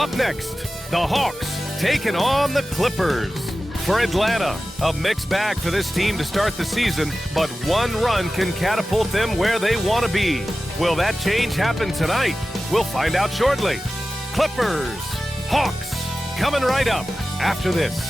Up next, the Hawks taking on the Clippers. For Atlanta, a mixed bag for this team to start the season, but one run can catapult them where they want to be. Will that change happen tonight? We'll find out shortly. Clippers, Hawks, coming right up after this.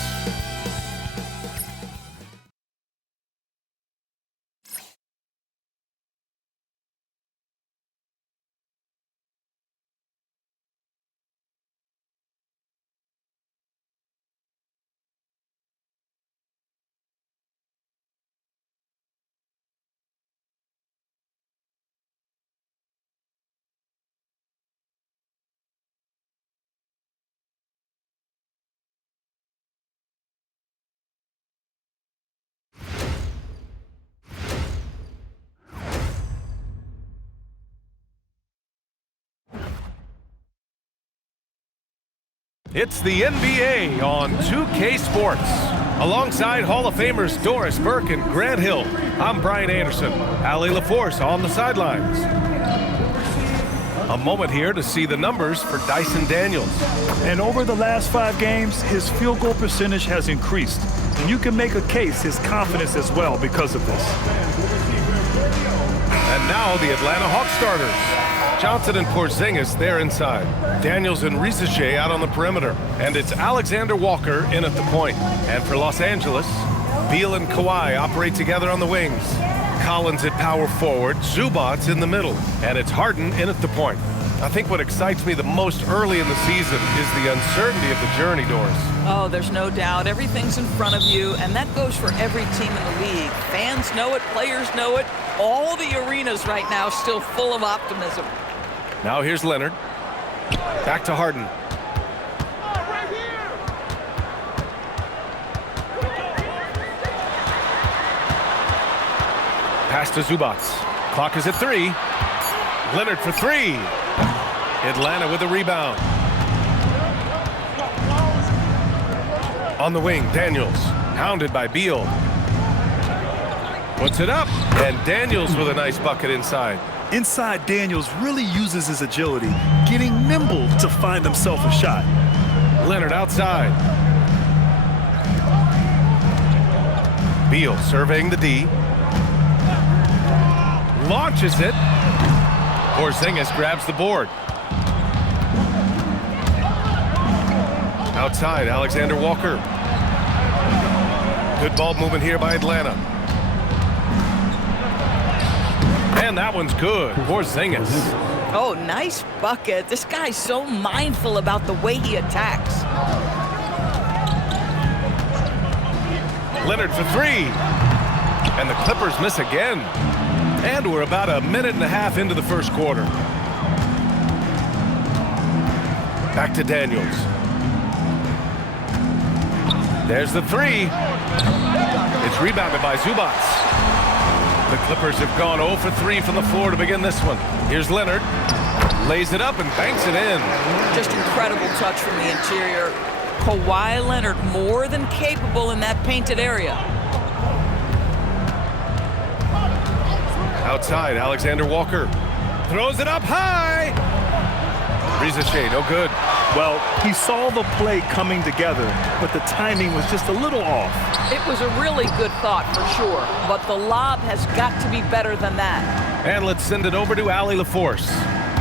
It's the NBA on 2K Sports. Alongside Hall of Famers Doris Burke and Grant Hill, I'm Brian Anderson. Allie LaForce on the sidelines. A moment here to see the numbers for Dyson Daniels. And over the last 5 games, his field goal percentage has increased. And you can make a case his confidence as well because of this. And now the Atlanta Hawks starters. Johnson and Porzingis there inside. Daniels and Risacher out on the perimeter. And it's Alexander Walker in at the point. And for Los Angeles, Beal and Kawhi operate together on the wings. Collins at power forward, Zubac's in the middle. And it's Harden in at the point. I think what excites me the most early in the season is the uncertainty of the journey, Doris. Oh, there's no doubt. Everything's in front of you, and that goes for every team in the league. Fans know it, players know it. All the arenas right now still full of optimism. Now here's Leonard. Back to Harden. Pass to Zubac. Clock is at 3. Leonard for 3. Atlanta with a rebound. On the wing, Daniels. Hounded by Beal. Puts it up. And Daniels with a nice bucket inside. Inside, Daniels really uses his agility, getting nimble to find himself a shot. Leonard outside. Beal surveying the D. Launches it. Porzingis grabs the board. Outside, Alexander Walker. Good ball movement here by Atlanta. And that one's good. Porzingis. Oh, nice bucket. This guy's so mindful about the way he attacks. Leonard for 3. And the Clippers miss again. And we're about a minute and a half into the first quarter. Back to Daniels. There's the 3. It's rebounded by Zubac. The Clippers have gone 0 for 3 from the floor to begin this one. Here's Leonard. Lays it up and banks it in. Just incredible touch from the interior. Kawhi Leonard more than capable in that painted area. Outside, Alexander Walker. Throws it up high. Risacher, no good. Well, he saw the play coming together, but the timing was just a little off. It was a really good thought for sure, but the lob has got to be better than that. And let's send it over to Allie LaForce.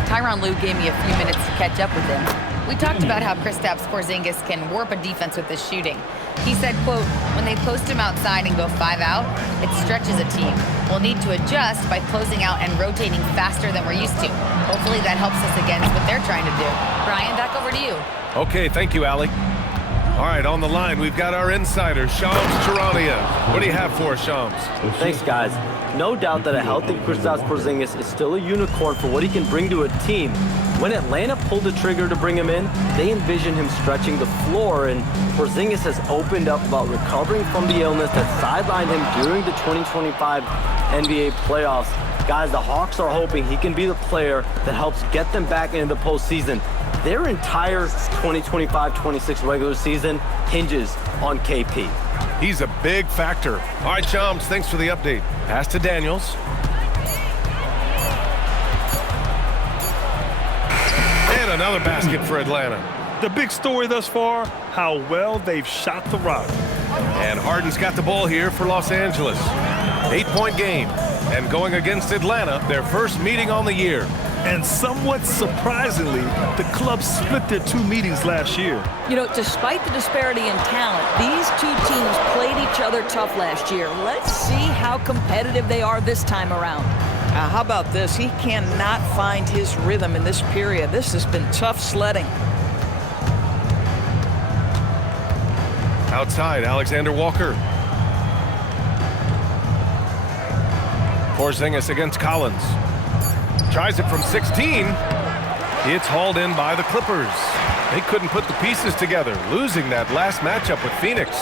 Tyronn Lue gave me a few minutes to catch up with him. We talked about how Kristaps Porzingis can warp a defense with his shooting. He said, quote, when they post him outside and go 5 out, it stretches a team. We'll need to adjust by closing out and rotating faster than we're used to. Hopefully that helps us against what they're trying to do. Brian, back over to you. Okay, thank you, Allie. All right, on the line, we've got our insider, Shams Charania. What do you have for us, Shams? Thanks, guys. No doubt that a healthy Kristaps Porzingis is still a unicorn for what he can bring to a team. When Atlanta pulled the trigger to bring him in, they envisioned him stretching the floor, and Porzingis has opened up about recovering from the illness that sidelined him during the 2025 NBA playoffs. Guys, the Hawks are hoping he can be the player that helps get them back into the postseason. Their entire 2025-26 regular season hinges on KP. He's a big factor. All right, Shams, thanks for the update. Pass to Daniels. And another basket for Atlanta. The big story thus far, how well they've shot the rock. And Harden's got the ball here for Los Angeles. 8-point game. And going against Atlanta, their first meeting on the year. And somewhat surprisingly, the club split their 2 meetings last year. You know, despite the disparity in talent, these two teams played each other tough last year. Let's see how competitive they are this time around. How about this? He cannot find his rhythm in this period. This has been tough sledding. Outside, Alexander Walker. Porzingis against Collins. Tries it from 16. It's hauled in by the Clippers. They couldn't put the pieces together, losing that last matchup with Phoenix.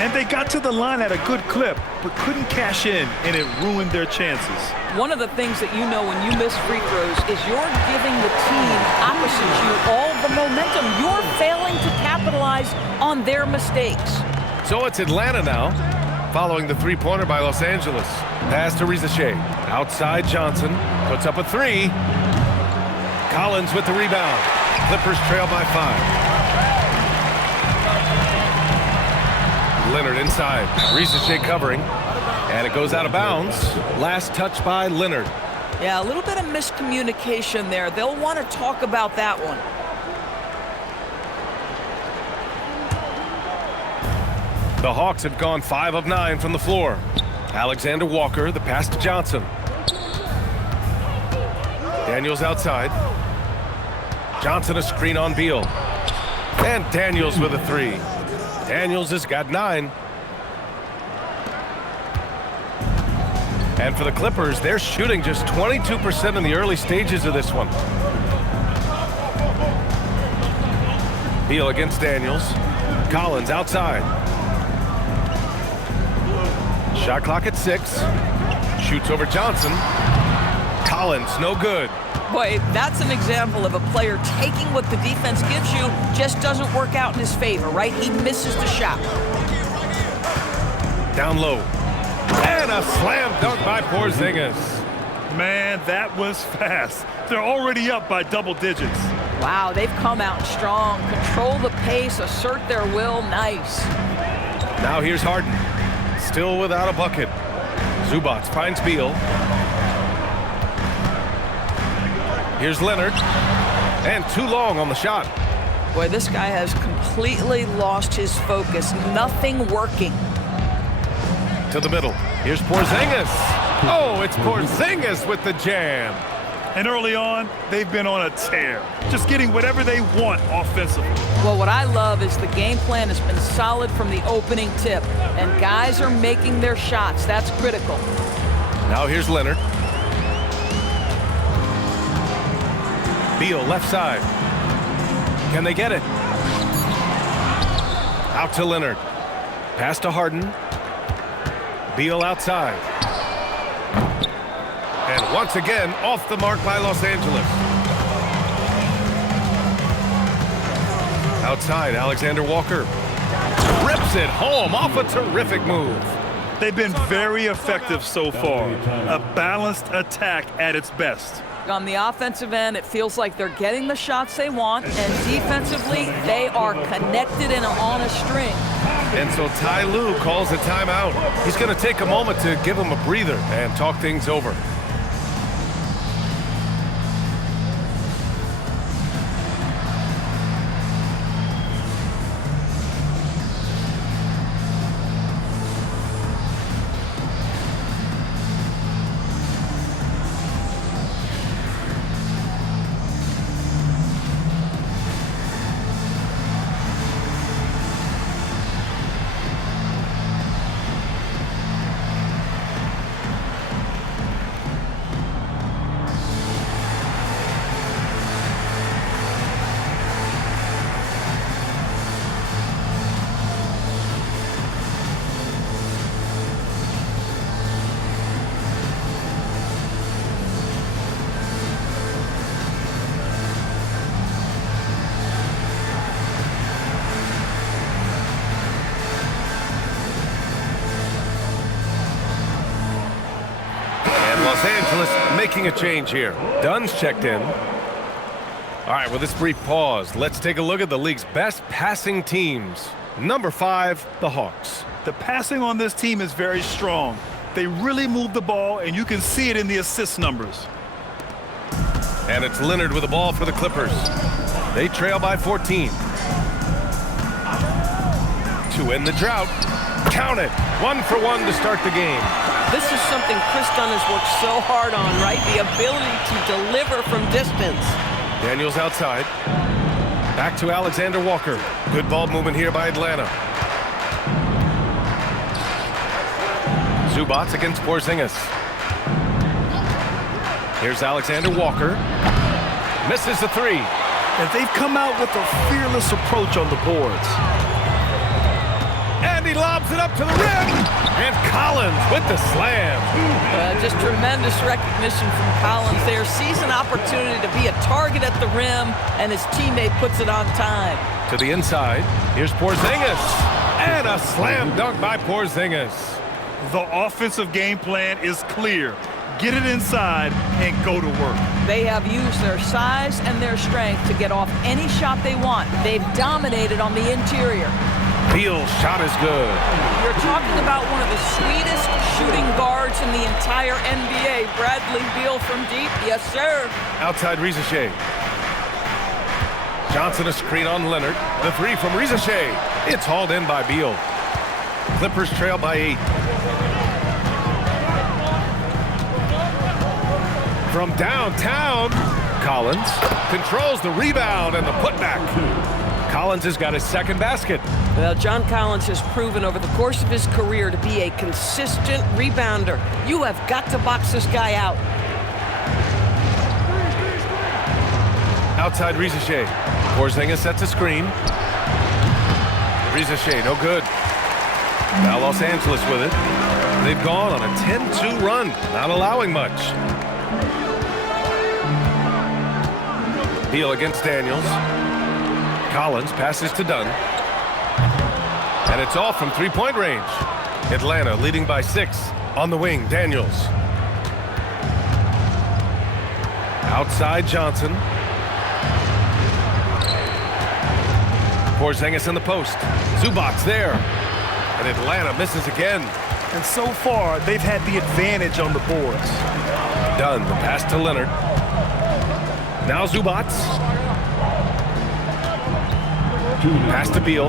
And they got to the line at a good clip, but couldn't cash in, and it ruined their chances. One of the things that you know when you miss free throws is you're giving the team opposite you all the momentum. You're failing to capitalize on their mistakes. So it's Atlanta now, following the three-pointer by Los Angeles. Pass to Rizachet. Outside Johnson. Puts up a 3. Collins with the rebound. Clippers trail by 5. Leonard inside. Rizachet covering. And it goes out of bounds. Last touch by Leonard. Yeah, a little bit of miscommunication there. They'll want to talk about that one. The Hawks have gone 5 of 9 from the floor. Alexander Walker, the pass to Johnson. Daniels outside. Johnson a screen on Beal. And Daniels with a 3. Daniels has got 9. And for the Clippers, they're shooting just 22% in the early stages of this one. Beal against Daniels. Collins outside. Shot clock at 6. Shoots over Johnson. Collins, no good. Boy, that's an example of a player taking what the defense gives you, just doesn't work out in his favor, right? He misses the shot. Down low. And a slam dunk by Porzingis. Man, that was fast. They're already up by double digits. Wow, they've come out strong. Control the pace, assert their will. Nice. Now here's Harden. Still without a bucket. Zubac finds Beal. Here's Leonard. And too long on the shot. Boy, this guy has completely lost his focus. Nothing working. To the middle. Here's Porzingis. Oh, it's Porzingis with the jam. And early on, they've been on a tear, just getting whatever they want offensively. Well, what I love is the game plan has been solid from the opening tip, and guys are making their shots. That's critical. Now here's Leonard. Beal left side. Can they get it? Out to Leonard. Pass to Harden. Beal outside. And once again, off the mark by Los Angeles. Outside, Alexander Walker. Rips it home off a terrific move. They've been very effective so far. A balanced attack at its best. On the offensive end, it feels like they're getting the shots they want, and defensively, they are connected and on a string. And so Ty Lue calls a timeout. He's going to take a moment to give him a breather and talk things over. Los Angeles making a change here. Dunn's checked in. All right, with this brief pause, let's take a look at the league's best passing teams. Number 5, the Hawks. The passing on this team is very strong. They really move the ball, and you can see it in the assist numbers. And it's Leonard with the ball for the Clippers. They trail by 14. To end the drought. Count it. 1 for 1 to start the game. This is something Chris Dunn has worked so hard on, right? The ability to deliver from distance. Daniels outside. Back to Alexander Walker. Good ball movement here by Atlanta. Zubac against Porzingis. Here's Alexander Walker. Misses the 3. And they've come out with a fearless approach on the boards. And he lobs it up to the rim. And Collins with the slam. Just tremendous recognition from Collins there. Sees an opportunity to be a target at the rim, and his teammate puts it on time. To the inside. Here's Porzingis. And a slam dunk by Porzingis. The offensive game plan is clear. Get it inside and go to work. They have used their size and their strength to get off any shot they want. They've dominated on the interior. Beal's shot is good. You're talking about one of the sweetest shooting guards in the entire NBA. Bradley Beal from deep. Yes, sir. Outside Risacher. Johnson a screen on Leonard. The 3 from Risacher. It's hauled in by Beal. Clippers trail by 8. From downtown, Collins controls the rebound and the putback. Collins has got his second basket. Well, John Collins has proven over the course of his career to be a consistent rebounder. You have got to box this guy out. Outside Risacher. Porzingis sets a screen. Risacher, no good. Now Los Angeles with it. They've gone on a 10-2 run, not allowing much. Beal against Daniels. Collins passes to Dunn. And it's all from three-point range. Atlanta leading by 6. On the wing, Daniels. Outside Johnson. Porzingis in the post. Zubac there. And Atlanta misses again. And so far, they've had the advantage on the boards. Dunn, the pass to Leonard. Now Zubac. Pass to Beal.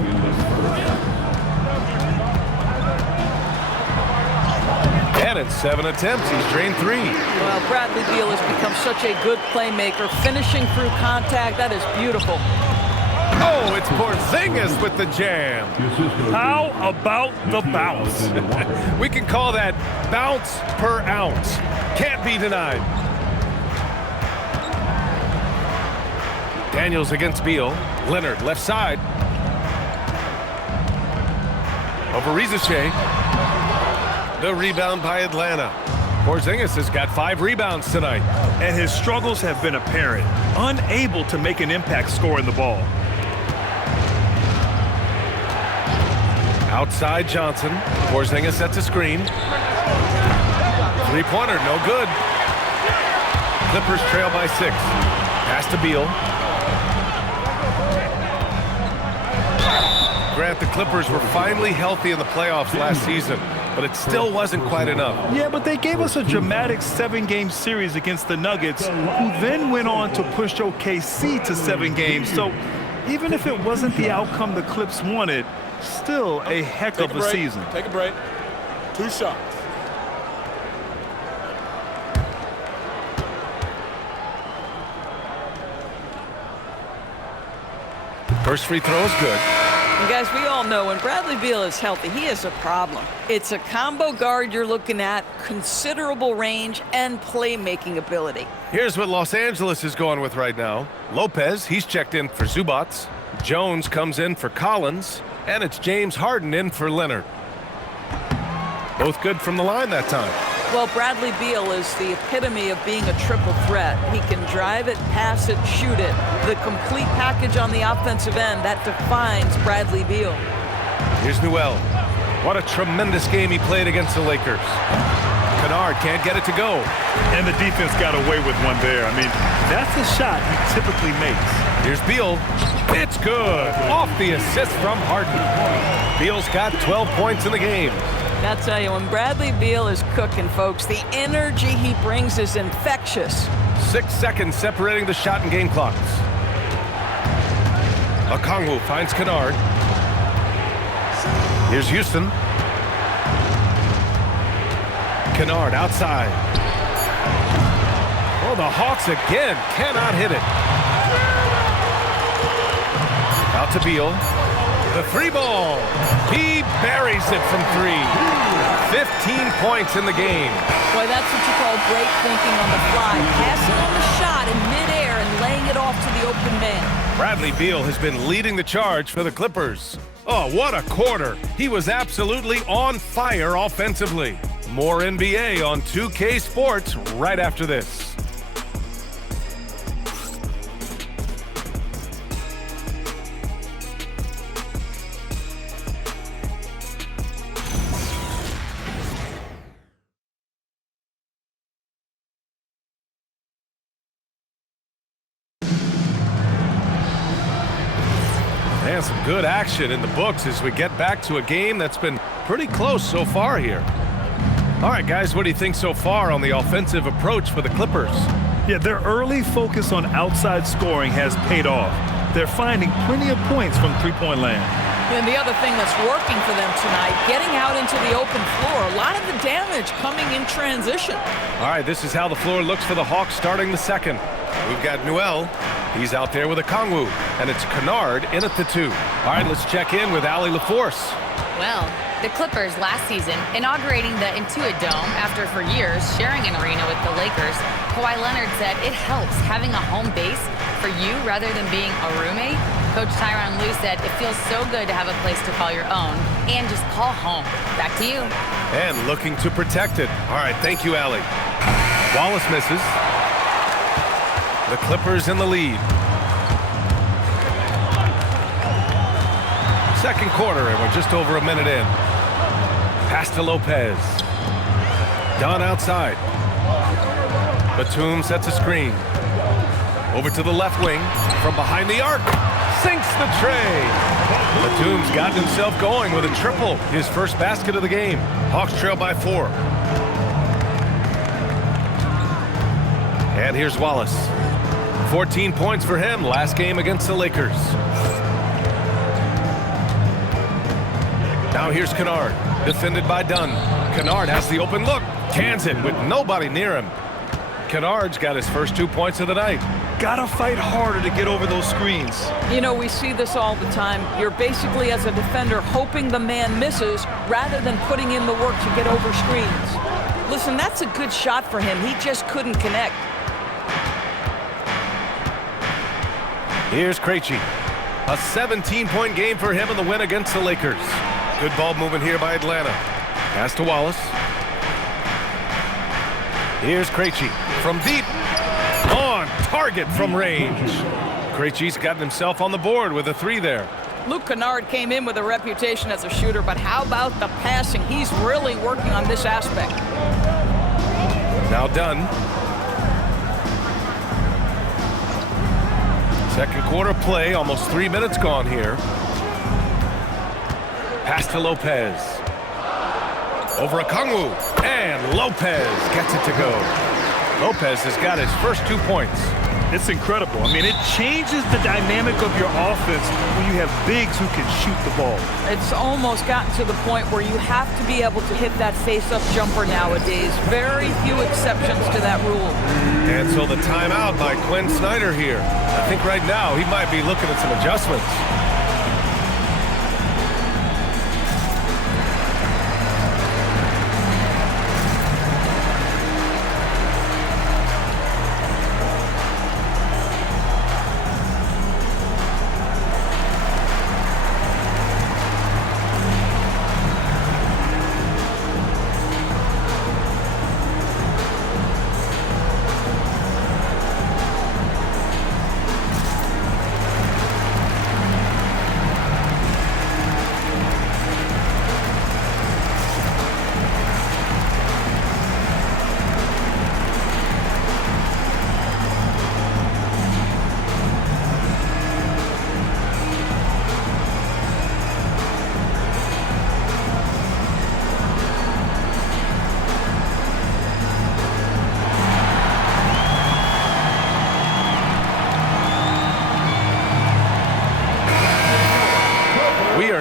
And in 7 attempts, he's drained 3. Well, Bradley Beal has become such a good playmaker, finishing through contact. That is beautiful. Oh, it's Porzingis with the jam. How about the bounce? We can call that bounce per ounce. Can't be denied. Daniels against Beal. Leonard, left side. Over Risacher. The rebound by Atlanta. Porzingis has got 5 rebounds tonight. And his struggles have been apparent. Unable to make an impact scoring the ball. Outside Johnson. Porzingis sets a screen. Three-pointer, no good. Clippers trail by 6. Pass to Beal. Grant, the Clippers were finally healthy in the playoffs last season, but it still wasn't quite enough. Yeah, but they gave us a dramatic 7-game series against the Nuggets, who then went on to push OKC to 7 games. So even if it wasn't the outcome the Clips wanted, still a heck of a season. Take a break. 2 shots. First free throw is good. And guys, we all know when Bradley Beal is healthy, he is a problem. It's a combo guard you're looking at, considerable range and playmaking ability. Here's what Los Angeles is going with right now. Lopez, he's checked in for Zubac. Jones comes in for Collins. And it's James Harden in for Leonard. Both good from the line that time. Well, Bradley Beal is the epitome of being a triple threat. He can drive it, pass it, shoot it. The complete package on the offensive end, that defines Bradley Beal. Here's Newell. What a tremendous game he played against the Lakers. Kennard can't get it to go. And the defense got away with one there. I mean, that's a shot he typically makes. Here's Beal. It's good. Off the assist from Harden. Beal's got 12 points in the game. I'll tell you, when Bradley Beal is cooking, folks, the energy he brings is infectious. 6 seconds separating the shot and game clocks. Okongwu finds Kennard. Here's Houston. Kennard outside. Oh, the Hawks again cannot hit it. Out to Beal. The three ball. He buries it from 3. 15 points in the game. Boy, that's what you call great thinking on the fly. Passing on the shot in midair and laying it off to the open man. Bradley Beal has been leading the charge for the Clippers. Oh, what a quarter. He was absolutely on fire offensively. More NBA on 2K Sports right after this. And some good action in the books as we get back to a game that's been pretty close so far here. All right, guys, what do you think so far on the offensive approach for the Clippers? Yeah, their early focus on outside scoring has paid off. They're finding plenty of points from three-point land. And the other thing that's working for them tonight, getting out into the open floor. A lot of the damage coming in transition. All right, this is how the floor looks for the Hawks starting the second. We've got Newell. He's out there with Okongwu, and it's Kennard in at the 2. All right, let's check in with Allie LaForce. Well, the Clippers last season, inaugurating the Intuit Dome after for years sharing an arena with the Lakers, Kawhi Leonard said it helps having a home base for you rather than being a roommate. Coach Tyronn Lue said it feels so good to have a place to call your own and just call home. Back to you. And looking to protect it. All right, thank you, Allie. Wallace misses. The Clippers in the lead. Second quarter, and we're just over a minute in. Pass to Lopez. Dunn outside. Batum sets a screen. Over to the left wing. From behind the arc. Sinks the tray. Batum's gotten himself going with a triple. His first basket of the game. Hawks trail by 4. And here's Wallace. 14 points for him last game against the Lakers. Now here's Kennard, defended by Dunn. Kennard has the open look, cans it with nobody near him. Kennard's got his first 2 points of the night. Gotta fight harder to get over those screens. You know, we see this all the time. You're basically, as a defender, hoping the man misses rather than putting in the work to get over screens. Listen, that's a good shot for him. He just couldn't connect. Here's Krejci. A 17-point game for him in the win against the Lakers. Good ball movement here by Atlanta. Pass to Wallace. Here's Krejci from deep. On target from range. Krejci's gotten himself on the board with a 3 there. Luke Kennard came in with a reputation as a shooter, but how about the passing? He's really working on this aspect. Now Dunn. Second quarter play, almost 3 minutes gone here. Pass to Lopez. Over Okongwu, and Lopez gets it to go. Lopez has got his first 2 points. It's incredible. I mean, it changes the dynamic of your offense when you have bigs who can shoot the ball. It's almost gotten to the point where you have to be able to hit that face-up jumper nowadays. Very few exceptions to that rule. And so the timeout by Quinn Snyder here. I think right now he might be looking at some adjustments.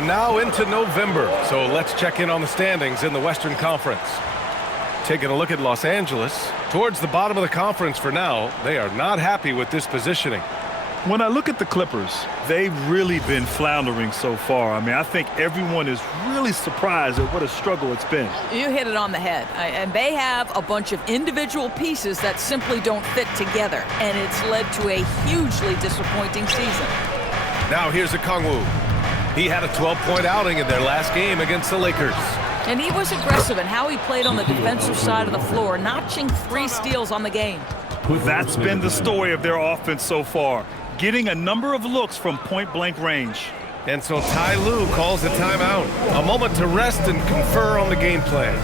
now into November, so let's check in on the standings in the Western Conference. Taking a look at Los Angeles, towards the bottom of the conference for now, they are not happy with this positioning. When I look at the Clippers, they've really been floundering so far. I mean, I think everyone is really surprised at what a struggle it's been. You hit it on the head. And they have a bunch of individual pieces that simply don't fit together. And it's led to a hugely disappointing season. Now here's Okongwu. He had a 12-point outing in their last game against the Lakers. And he was aggressive in how he played on the defensive side of the floor, notching 3 steals on the game. That's been the story of their offense so far, getting a number of looks from point-blank range. And so Ty Lue calls a timeout. A moment to rest and confer on the game plan.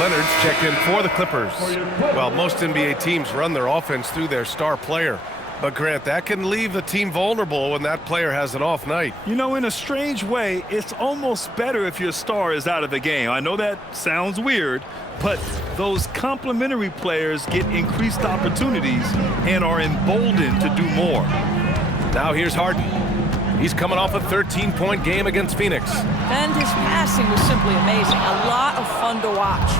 Leonard's checked in for the Clippers. Well, most NBA teams run their offense through their star player. But, Grant, that can leave the team vulnerable when that player has an off night. You know, in a strange way, it's almost better if your star is out of the game. I know that sounds weird, but those complementary players get increased opportunities and are emboldened to do more. Now here's Harden. He's coming off a 13-point game against Phoenix. And his passing was simply amazing. A lot of fun to watch.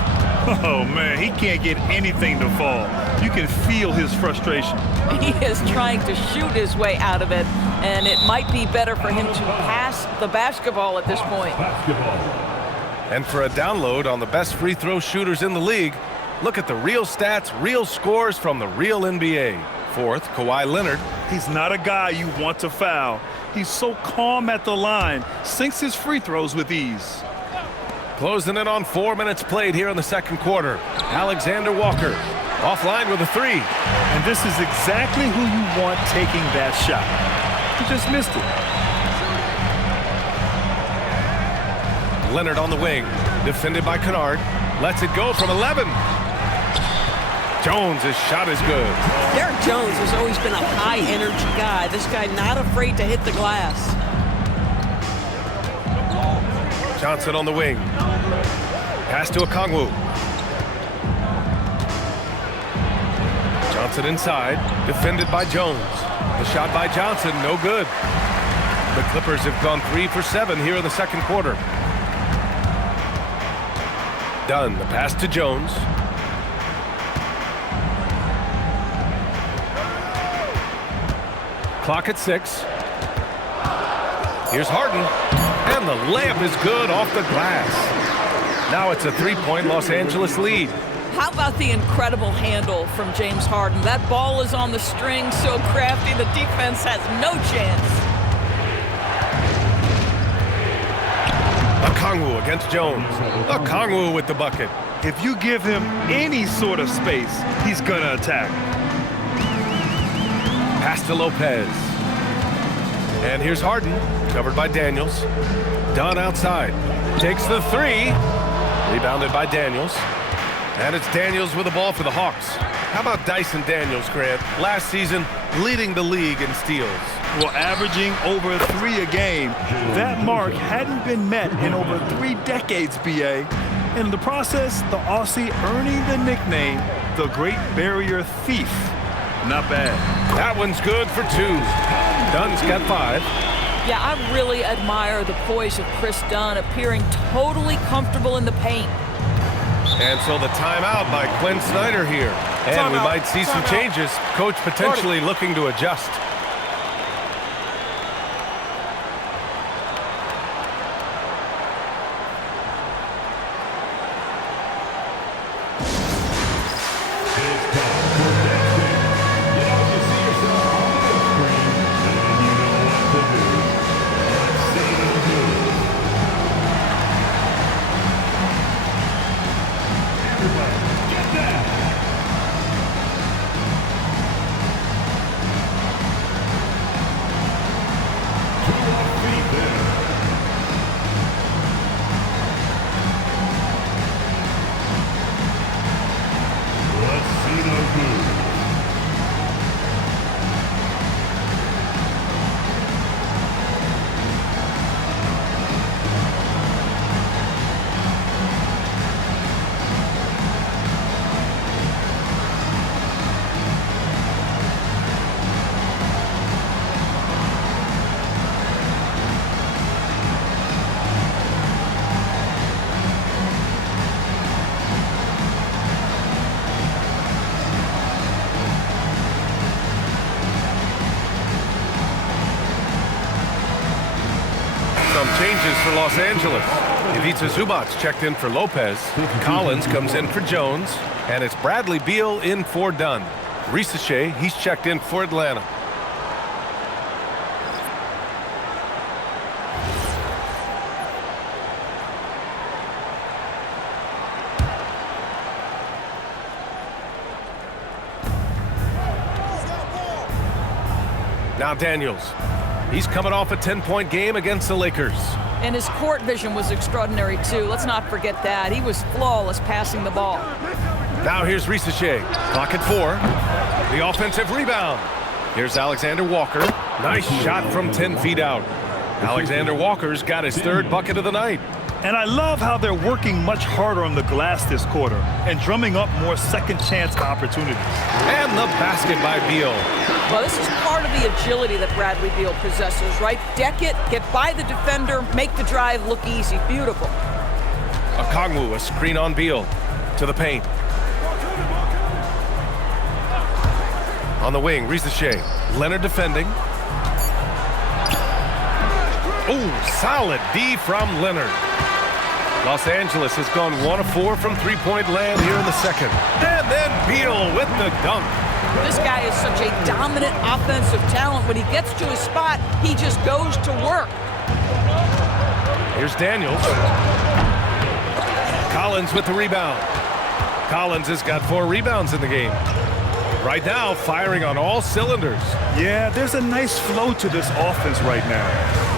Oh, man, he can't get anything to fall. You can feel his frustration. He is trying to shoot his way out of it, and it might be better for him to pass the basketball at this point. And for a download on the best free throw shooters in the league, look at the real stats, real scores from the real NBA. Fourth, Kawhi Leonard. He's not a guy you want to foul. He's so calm at the line, sinks his free throws with ease. Closing in on 4 minutes played here in the second quarter. Alexander Walker offline with a 3. And this is exactly who you want taking that shot. He just missed it. Leonard on the wing, defended by Kennard. Lets it go from 11. Jones, his shot is good. Derek Jones has always been a high-energy guy. This guy not afraid to hit the glass. Johnson on the wing. Pass to Okongwu. Johnson inside, defended by Jones. The shot by Johnson, no good. The Clippers have gone 3 for 7 here in the second quarter. Dunn, the pass to Jones. Clock at 6. Here's Harden. And the layup is good off the glass. Now it's a 3-point Los Angeles lead. How about the incredible handle from James Harden? That ball is on the string, so crafty, the defense has no chance. Okongwu against Jones. Okongwu with the bucket. If you give him any sort of space, he's gonna attack. Pass to Lopez. And here's Harden, covered by Daniels. Dunn outside. Takes the 3. Rebounded by Daniels. And it's Daniels with the ball for the Hawks. How about Dyson Daniels, Grant? Last season, leading the league in steals. Well, averaging over 3 a game. That mark hadn't been met in over 3 decades, BA. In the process, the Aussie earning the nickname, the Great Barrier Thief. Not bad. That one's good for 2. Dunn's got 5. Yeah, I really admire the poise of Chris Dunn, appearing totally comfortable in the paint. And so the timeout by Quinn Snyder here. And we might see some changes. Coach potentially looking to adjust. changes for Los Angeles. Ivica Zubac checked in for Lopez. Collins comes in for Jones. And it's Bradley Beal in for Dunn. Risache, he's checked in for Atlanta. Now Daniels. He's coming off a 10-point game against the Lakers. And his court vision was extraordinary, too. Let's not forget that. He was flawless passing the ball. Now here's Risache. Clock at 4. The offensive rebound. Here's Alexander Walker. Nice shot from 10 feet out. Alexander Walker's got his 3rd bucket of the night. And I love how they're working much harder on the glass this quarter and drumming up more second chance opportunities. And the basket by Beal. Well, this is part of the agility that Bradley Beal possesses, right? Deck it, get by the defender, make the drive look easy. Beautiful. Okongwu, a screen on Beal. To the paint. On the wing, Risache. Leonard defending. Oh, solid D from Leonard. Los Angeles has gone 1 of 4 from three-point land here in the second. And then Beal with the dunk. This guy is such a dominant offensive talent. When he gets to his spot, he just goes to work. Here's Daniels. Collins with the rebound. Collins has got 4 rebounds in the game. Right now, firing on all cylinders. Yeah, there's a nice flow to this offense right now.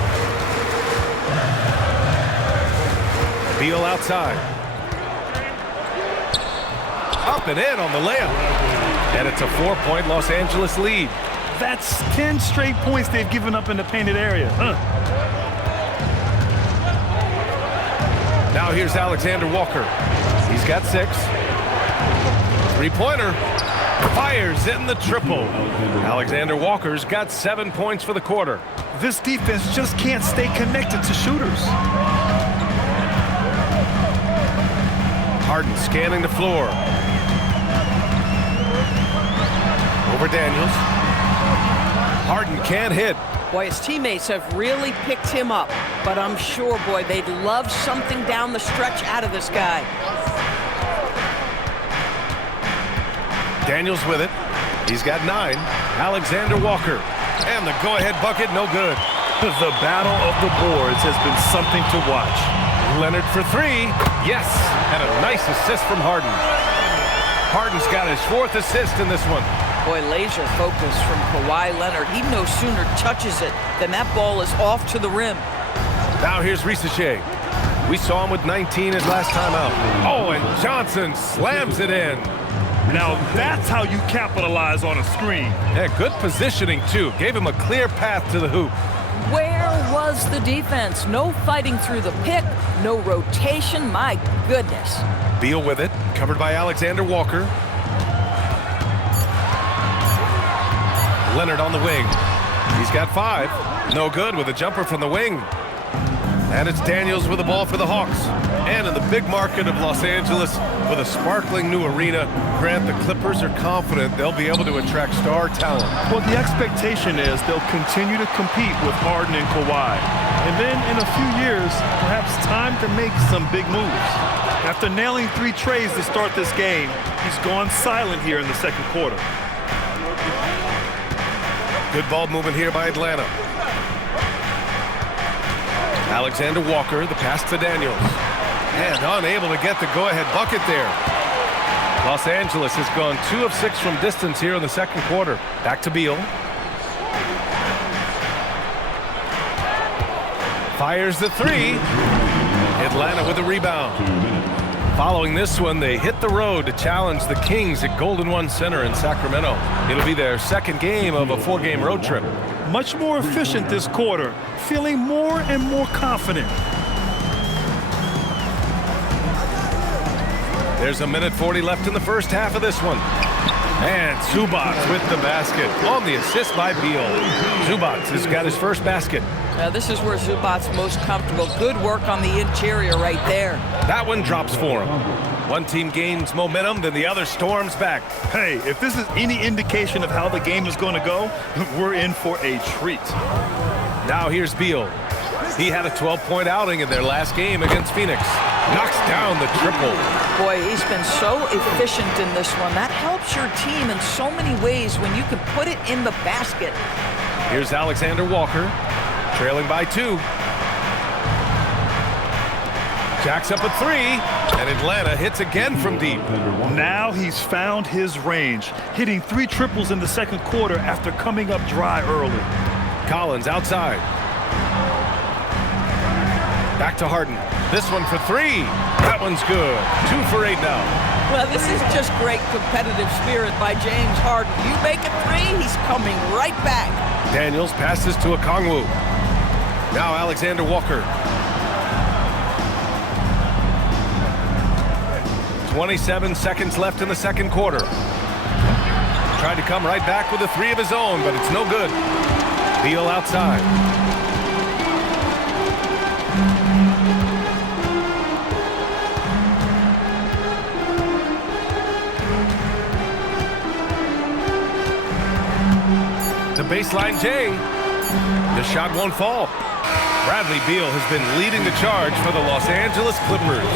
Beal outside. Up and in on the layup. And it's a 4-point Los Angeles lead. That's 10 straight points they've given up in the painted area. Now here's Alexander Walker. He's got 6. 3-pointer. Fires in the triple. Alexander Walker's got 7 points for the quarter. This defense just can't stay connected to shooters. Harden scanning the floor. Over Daniels. Harden can't hit. Boy, his teammates have really picked him up. But I'm sure, boy, they'd love something down the stretch out of this guy. Daniels with it. He's got 9. Alexander Walker. And the go-ahead bucket, no good. The battle of the boards has been something to watch. Leonard for 3. Yes. And a nice assist from Harden. Harden's got his 4th assist in this one. Boy, laser focus from Kawhi Leonard. He no sooner touches it than that ball is off to the rim. Now here's Risache. We saw him with 19 his last time out. Oh, and Johnson slams it in. Now that's how you capitalize on a screen. Yeah, good positioning, too. Gave him a clear path to the hoop. Where was the defense? No fighting through the pick, no rotation. My goodness. Beal with it, covered by Alexander Walker. Leonard on the wing. He's got 5. No good with a jumper from the wing. And it's Daniels with the ball for the Hawks. And in the big market of Los Angeles, with a sparkling new arena, Grant, the Clippers are confident they'll be able to attract star talent. Well, the expectation is they'll continue to compete with Harden and Kawhi. And then in a few years, perhaps time to make some big moves. After nailing 3 trays to start this game, he's gone silent here in the second quarter. Good ball movement here by Atlanta. Alexander Walker, the pass to Daniels. And unable to get the go-ahead bucket there. Los Angeles has gone 2 of 6 from distance here in the second quarter. Back to Beal. Fires the 3. Atlanta with the rebound. Following this one, they hit the road to challenge the Kings at Golden One Center in Sacramento. It'll be their second game of a 4-game road trip. Much more efficient this quarter, feeling more and more confident. There's a minute 40 left in the first half of this one. And Zubac with the basket on the assist by Beal. Zubac has got his first basket. This is where Zubac's most comfortable. Good work on the interior right there. That one drops for him. One team gains momentum, then the other storms back. Hey, if this is any indication of how the game is going to go, we're in for a treat. Now here's Beal. He had a 12-point outing in their last game against Phoenix. Knocks down the triple. Boy, he's been so efficient in this one. That helps your team in so many ways when you can put it in the basket. Here's Alexander Walker, trailing by 2. Jacks up a 3, and Atlanta hits again from deep. Now he's found his range, hitting 3 triples in the second quarter after coming up dry early. Collins outside. Back to Harden. This one for 3. That one's good. 2 for 8 now. Well, this is just great competitive spirit by James Harden. You make a 3, he's coming right back. Daniels passes to Okongwu. Now Alexander Walker. 27 seconds left in the second quarter. Tried to come right back with a 3 of his own, but it's no good. Beal outside. The baseline J. The shot won't fall. Bradley Beal has been leading the charge for the Los Angeles Clippers.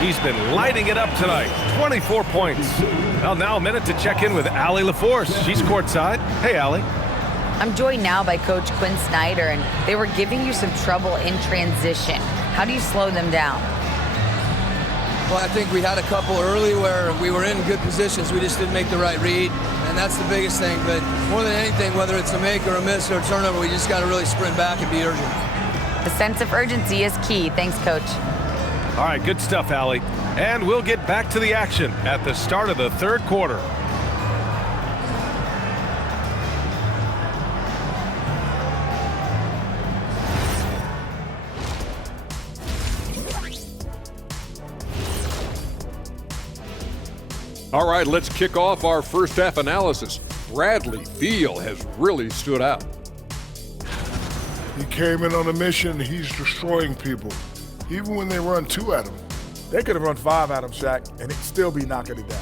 He's been lighting it up tonight. 24 points. Well, now a minute to check in with Allie LaForce. She's courtside. Hey, Allie. I'm joined now by Coach Quinn Snyder, and they were giving you some trouble in transition. How do you slow them down? Well, I think we had a couple early where we were in good positions. We just didn't make the right read, and that's the biggest thing. But more than anything, whether it's a make or a miss or a turnover, we just got to really sprint back and be urgent. The sense of urgency is key. Thanks, Coach. All right, good stuff, Allie. And we'll get back to the action at the start of the third quarter. All right, let's kick off our first half analysis. Bradley Beal has really stood out. He came in on a mission. He's destroying people. Even when they run 2 at him. They could have run 5 at him, Shaq, and it'd still be knocking it down.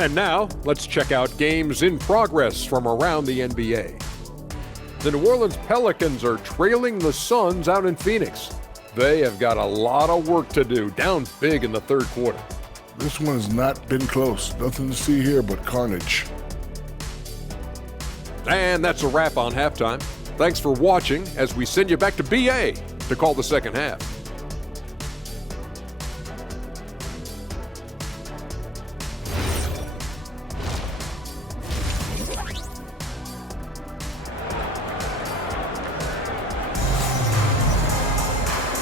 And now, let's check out games in progress from around the NBA. The New Orleans Pelicans are trailing the Suns out in Phoenix. They have got a lot of work to do, down big in the third quarter. This one has not been close. Nothing to see here but carnage. And that's a wrap on halftime. Thanks for watching as we send you back to BA to call the second half.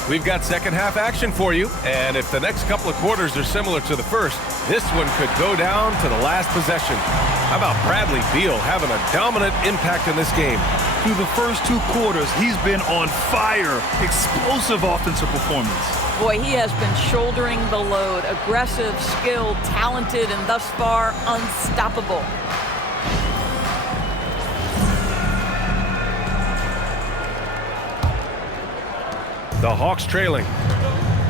We've got second half action for you, and if the next couple of quarters are similar to the first, this one could go down to the last possession. How about Bradley Beal having a dominant impact in this game? Through the first 2 quarters, he's been on fire. Explosive offensive performance. Boy, he has been shouldering the load. Aggressive, skilled, talented, and thus far unstoppable. The Hawks trailing.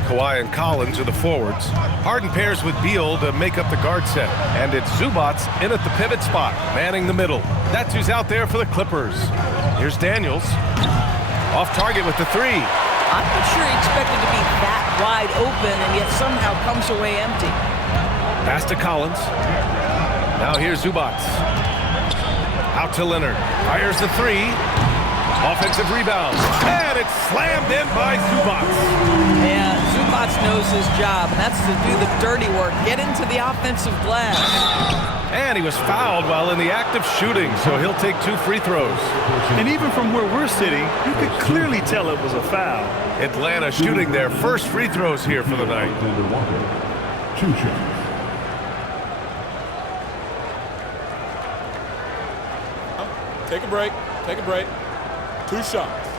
Kawhi and Collins are the forwards. Harden pairs with Beal to make up the guard set. And it's Zubac in at the pivot spot, manning the middle. That's who's out there for the Clippers. Here's Daniels. Off target with the 3. I'm not sure he expected to be that wide open and yet somehow comes away empty. Pass to Collins. Now here's Zubac. Out to Leonard. Fires the 3. Offensive rebound. And it's slammed in by Zubac. Yeah, Zubac knows his job, and that's to do the dirty work. Get into the offensive glass. And he was fouled while in the act of shooting, so he'll take 2 free throws. And even from where we're sitting, you could clearly tell it was a foul. Atlanta shooting their first free throws here for the night. 2 shots. Take a break. Take a break. 2 shots.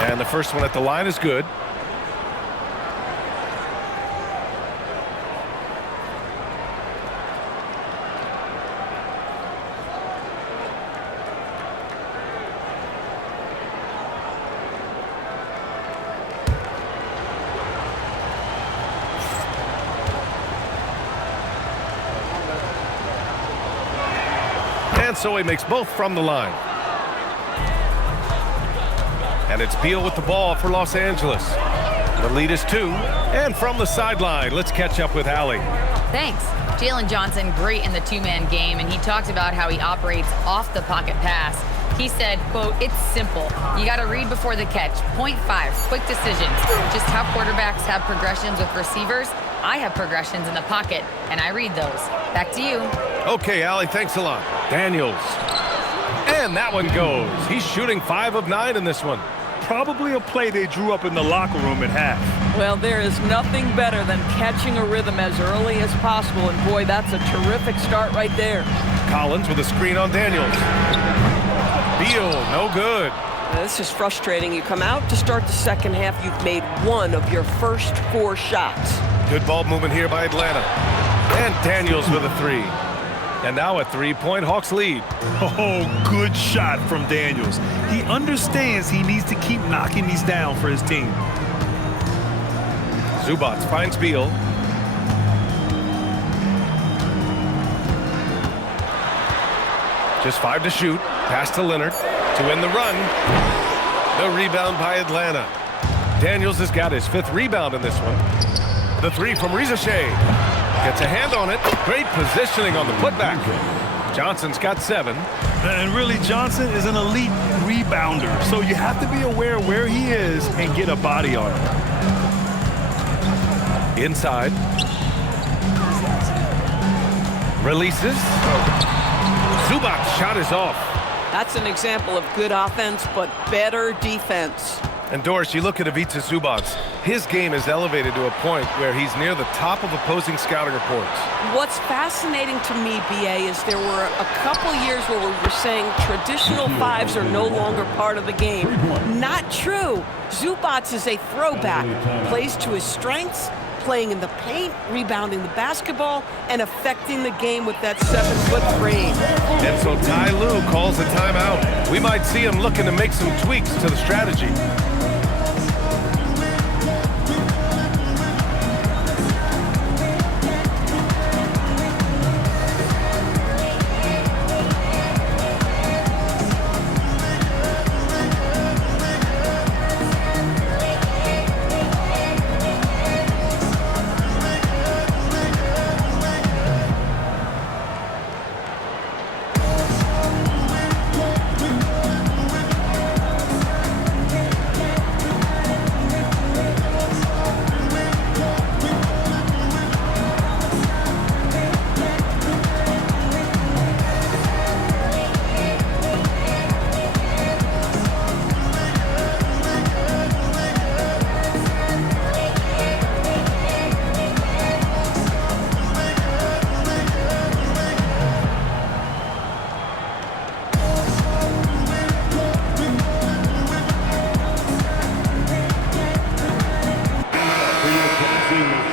And the first one at the line is good. And so he makes both from the line. And it's Beal with the ball for Los Angeles. The lead is 2. And from the sideline, let's catch up with Allie. Thanks. Jalen Johnson, great in the two-man game, and he talked about how he operates off the pocket pass. He said, quote, "It's simple. You got to read before the catch. Point 5, quick decisions. Just how quarterbacks have progressions with receivers, I have progressions in the pocket, and I read those." Back to you. Okay, Allie, thanks a lot. Daniels. And that one goes. He's shooting 5 of 9 in this one. Probably a play they drew up in the locker room at half. Well, there is nothing better than catching a rhythm as early as possible, and boy, that's a terrific start right there. Collins with a screen on Daniels. Beal, no good. This is frustrating. You come out to start the second half, you've made 1 of your first 4 shots. Good ball movement here by Atlanta. And Daniels with a 3. And now a 3-point Hawks lead. Oh, good shot from Daniels. He understands he needs to keep knocking these down for his team. Zubac finds Beal. Just 5 to shoot. Pass to Leonard to win the run. The rebound by Atlanta. Daniels has got his 5th rebound in this one. The 3 from Rizachet. Gets a hand on it. Great positioning on the putback. Johnson's got 7. And really, Johnson is an elite rebounder, so you have to be aware where he is and get a body on him. Inside. Releases. Zubac's shot is off. That's an example of good offense, but better defense. And Doris, you look at Ivica Zubac. His game is elevated to a point where he's near the top of opposing scouting reports. What's fascinating to me, BA, is there were a couple years where we were saying traditional 5s are no longer part of the game. Not true. Zubac is a throwback. Plays to his strengths, playing in the paint, rebounding the basketball, and affecting the game with that 7-foot frame. And so Ty Lue calls a timeout. We might see him looking to make some tweaks to the strategy.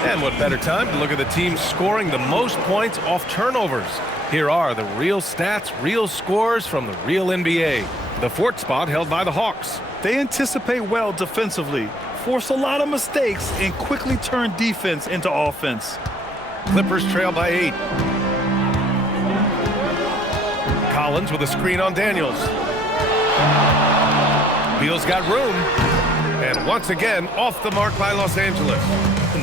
And what better time to look at the team scoring the most points off turnovers. Here are the real stats, real scores from the real NBA. The 4th spot held by the Hawks. They anticipate well defensively, force a lot of mistakes, and quickly turn defense into offense. Clippers trail by 8. Collins with a screen on Daniels. Beal's got room. And once again, off the mark by Los Angeles.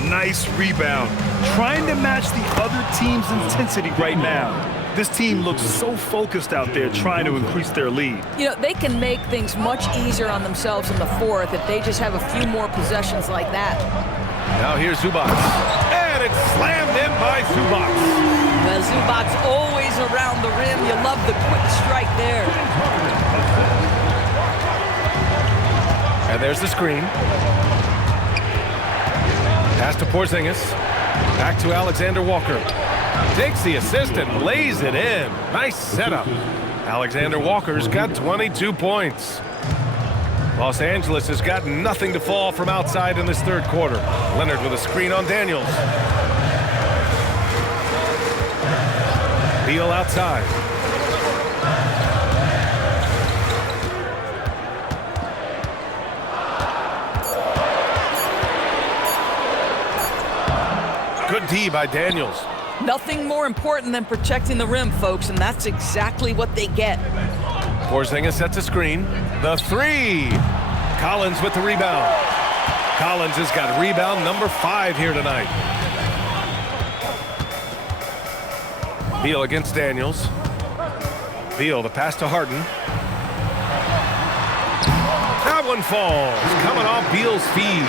Nice rebound. Trying to match the other team's intensity right now. This team looks so focused out there trying to increase their lead. You know, they can make things much easier on themselves in the 4th if they just have a few more possessions like that. Now here's Zubac. And it's slammed in by Zubac. Well, Zubac's always around the rim. You love the quick strike there. And there's the screen. Pass to Porzingis. Back to Alexander Walker. Takes the assist and lays it in. Nice setup. Alexander Walker's got 22 points. Los Angeles has got nothing to fall from outside in this 3rd quarter. Leonard with a screen on Daniels. Beal outside. Good D by Daniels. Nothing more important than protecting the rim, folks, and that's exactly what they get. Porzingis sets a screen. The three. Collins with the rebound. Collins has got rebound number 5 here tonight. Beal against Daniels. Beal, the pass to Harden. That one falls. Coming off Beal's feed.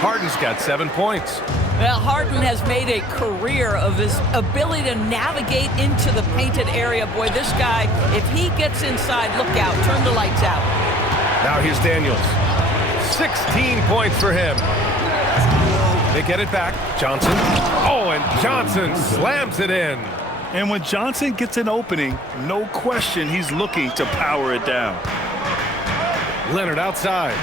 Harden's got 7 points. Well, Harden has made a career of his ability to navigate into the painted area. Boy, this guy, if he gets inside, look out, turn the lights out. Now here's Daniels. 16 points for him. They get it back. Johnson. Oh, and Johnson slams it in. And when Johnson gets an opening, no question he's looking to power it down. Leonard outside.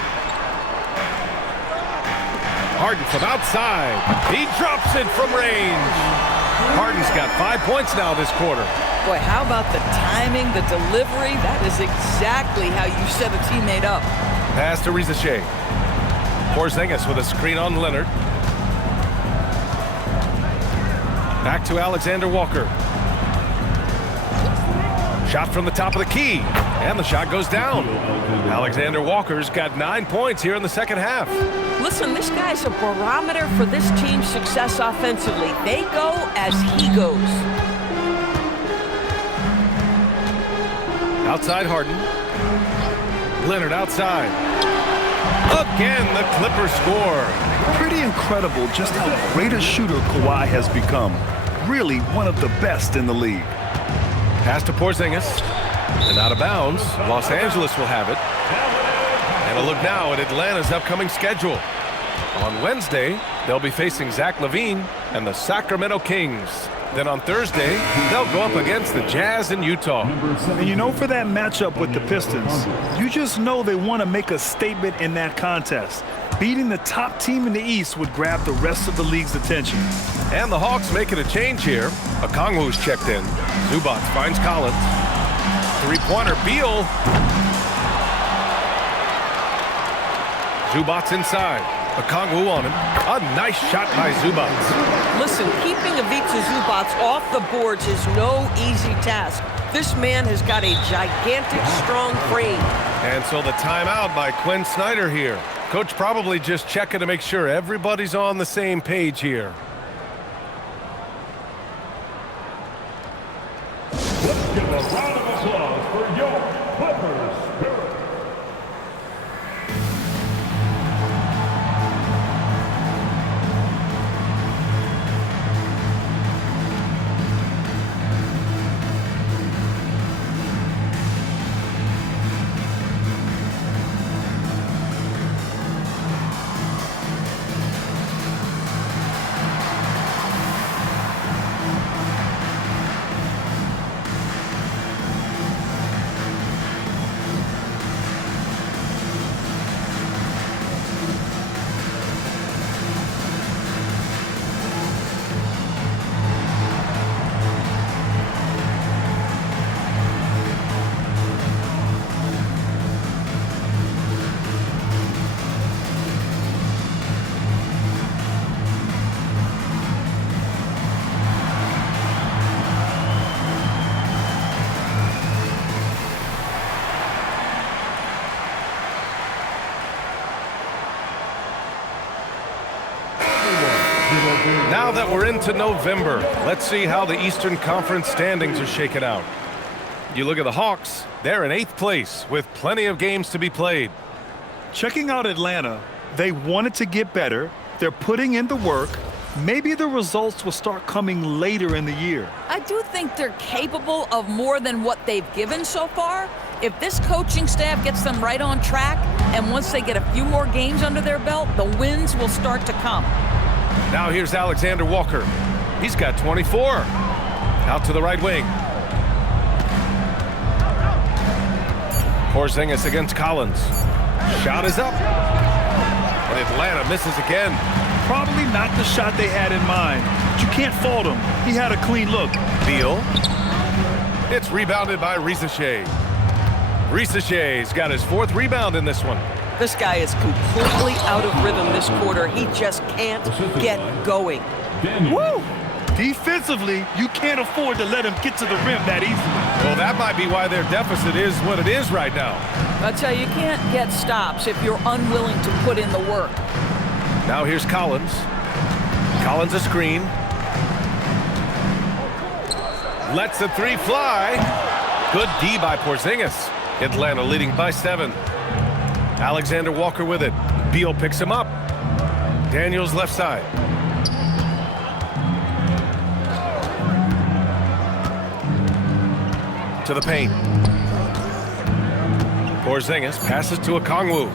Harden from outside. He drops it from range. Harden's got 5 points now this quarter. Boy, how about the timing, the delivery? That is exactly how you set a teammate up. Pass to Risacher. Porzingis with a screen on Leonard. Back to Alexander Walker. Shot from the top of the key. And the shot goes down. Alexander Walker's got 9 points here in the second half. Listen, this guy's a barometer for this team's success offensively. They go as he goes. Outside Harden. Leonard outside. Again, the Clippers score. Pretty incredible just how great a shooter Kawhi has become. Really one of the best in the league. Pass to Porzingis. And out of bounds. Los Angeles will have it. And a look now at Atlanta's upcoming schedule. On Wednesday, they'll be facing Zach LaVine and the Sacramento Kings. Then on Thursday, they'll go up against the Jazz in Utah. And you know, for that matchup with the Pistons, you just know they want to make a statement in that contest. Beating the top team in the East would grab the rest of the league's attention. And the Hawks making a change here. Okongwu's checked in. Zubac finds Collins. Three-pointer, Beal. Zubac inside. Okongwu on him. A nice shot by Zubac. Listen, keeping Ivica Zubac off the boards is no easy task. This man has got a gigantic, strong frame. And so the timeout by Quinn Snyder here. Coach probably just checking to make sure everybody's on the same page here. Let's give a round of applause for your Clippers Spirit. Now that we're into November, let's see how the Eastern Conference standings are shaken out. You look at the Hawks, they're in 8th place with plenty of games to be played. Checking out Atlanta, they wanted to get better. They're putting in the work. Maybe the results will start coming later in the year. I do think they're capable of more than what they've given so far. If this coaching staff gets them right on track, and once they get a few more games under their belt, the wins will start to come. Now here's Alexander Walker. He's got 24. Out to the right wing. Porzingis against Collins. Shot is up. And Atlanta misses again. Probably not the shot they had in mind, but you can't fault him. He had a clean look. Beal. It's rebounded by Risacher. Risacher's got his 4th rebound in this one. This guy is completely out of rhythm this quarter. He just can't get going. Woo! Defensively, you can't afford to let him get to the rim that easily. Well, that might be why their deficit is what it is right now. I tell you, you can't get stops if you're unwilling to put in the work. Now here's Collins. Collins a screen. Lets the three fly. Good D by Porzingis. Atlanta leading by 7. Alexander Walker with it. Beal picks him up. Daniels left side. To the paint. Porzingis passes to Okongwu.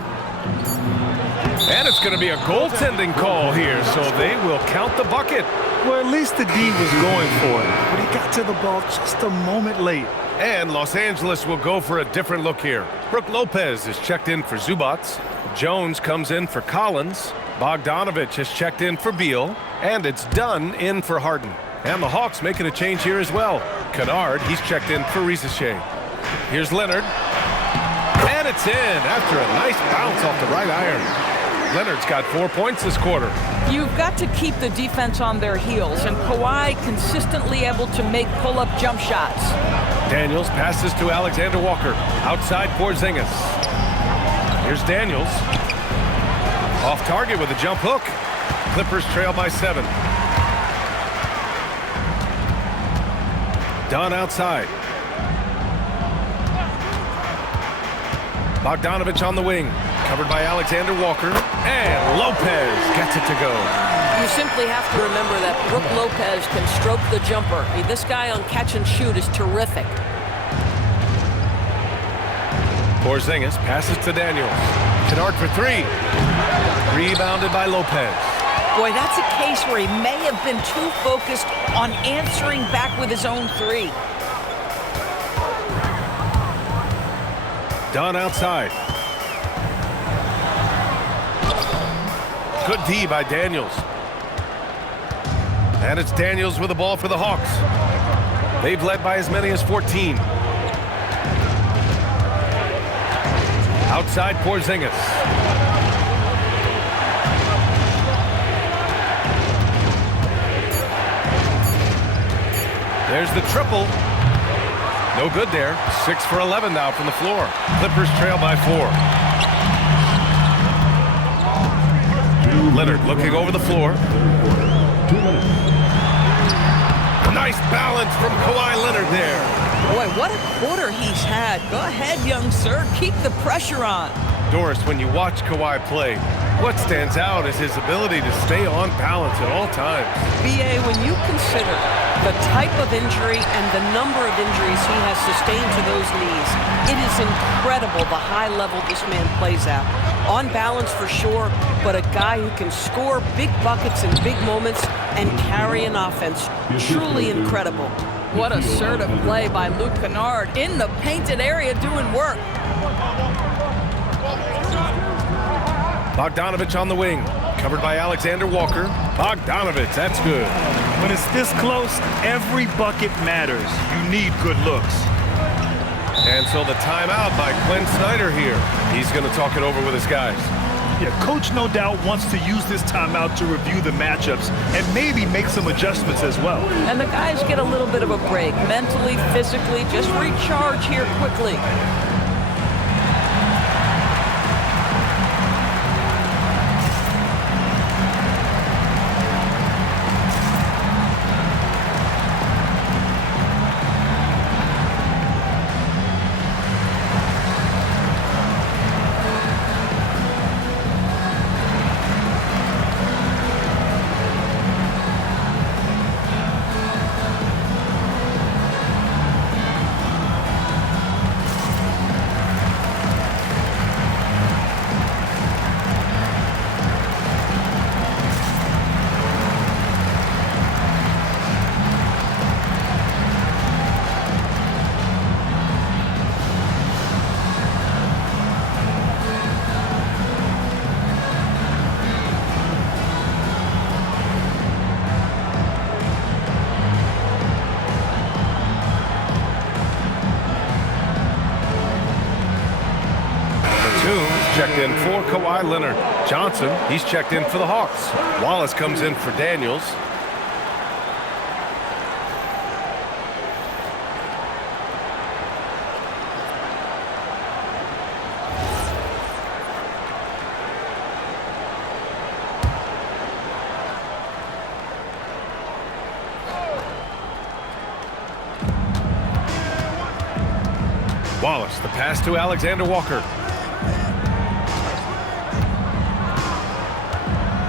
And it's going to be a goaltending call here, so they will count the bucket. Well, at least the D was going for it, but he got to the ball just a moment late. And Los Angeles will go for a different look here. Brook Lopez is checked in for Zubats. Jones comes in for Collins. Bogdanovich has checked in for Beal. And it's Dunn in for Harden. And the Hawks making a change here as well. Kennard, he's checked in for Risacher. Here's Leonard. And it's in after a nice bounce off the right iron. Leonard's got 4 points this quarter. You've got to keep the defense on their heels, and Kawhi consistently able to make pull-up jump shots. Daniels passes to Alexander Walker. Outside Porzingis. Here's Daniels. Off target with a jump hook. Clippers trail by 7. Dunn outside. Bogdanovich on the wing. Covered by Alexander Walker. And Lopez gets it to go. You simply have to remember that Brook Lopez can stroke the jumper. I mean, this guy on catch and shoot is terrific. Porzingis passes to Daniels. Kennard for 3. Rebounded by Lopez. Boy, that's a case where he may have been too focused on answering back with his own 3. Dunn outside. Good D by Daniels. And it's Daniels with the ball for the Hawks. They've led by as many as 14. Outside Porzingis. There's the triple. No good there. 6 for 11 now from the floor. Clippers trail by 4. Leonard looking over the floor. Nice balance from Kawhi Leonard there. Boy, what a quarter he's had. Go ahead, young sir. Keep the pressure on. Doris, when you watch Kawhi play, what stands out is his ability to stay on balance at all times. B.A., when you consider the type of injury and the number of injuries he has sustained to those knees, it is incredible the high level this man plays at. On balance for sure, but a guy who can score big buckets in big moments and carry an offense. Truly incredible. What assertive play by Luke Kennard in the painted area doing work. Bogdanovich on the wing, covered by Alexander Walker. Bogdanovich, that's good. When it's this close, every bucket matters. You need good looks. And so the timeout by Quinn Snyder here. He's going to talk it over with his guys. Yeah, coach no doubt wants to use this timeout to review the matchups and maybe make some adjustments as well. And the guys get a little bit of a break, mentally, physically, just recharge here quickly. Checked in for Kawhi Leonard. Johnson, he's checked in for the Hawks. Wallace comes in for Daniels. Wallace, the pass to Alexander Walker.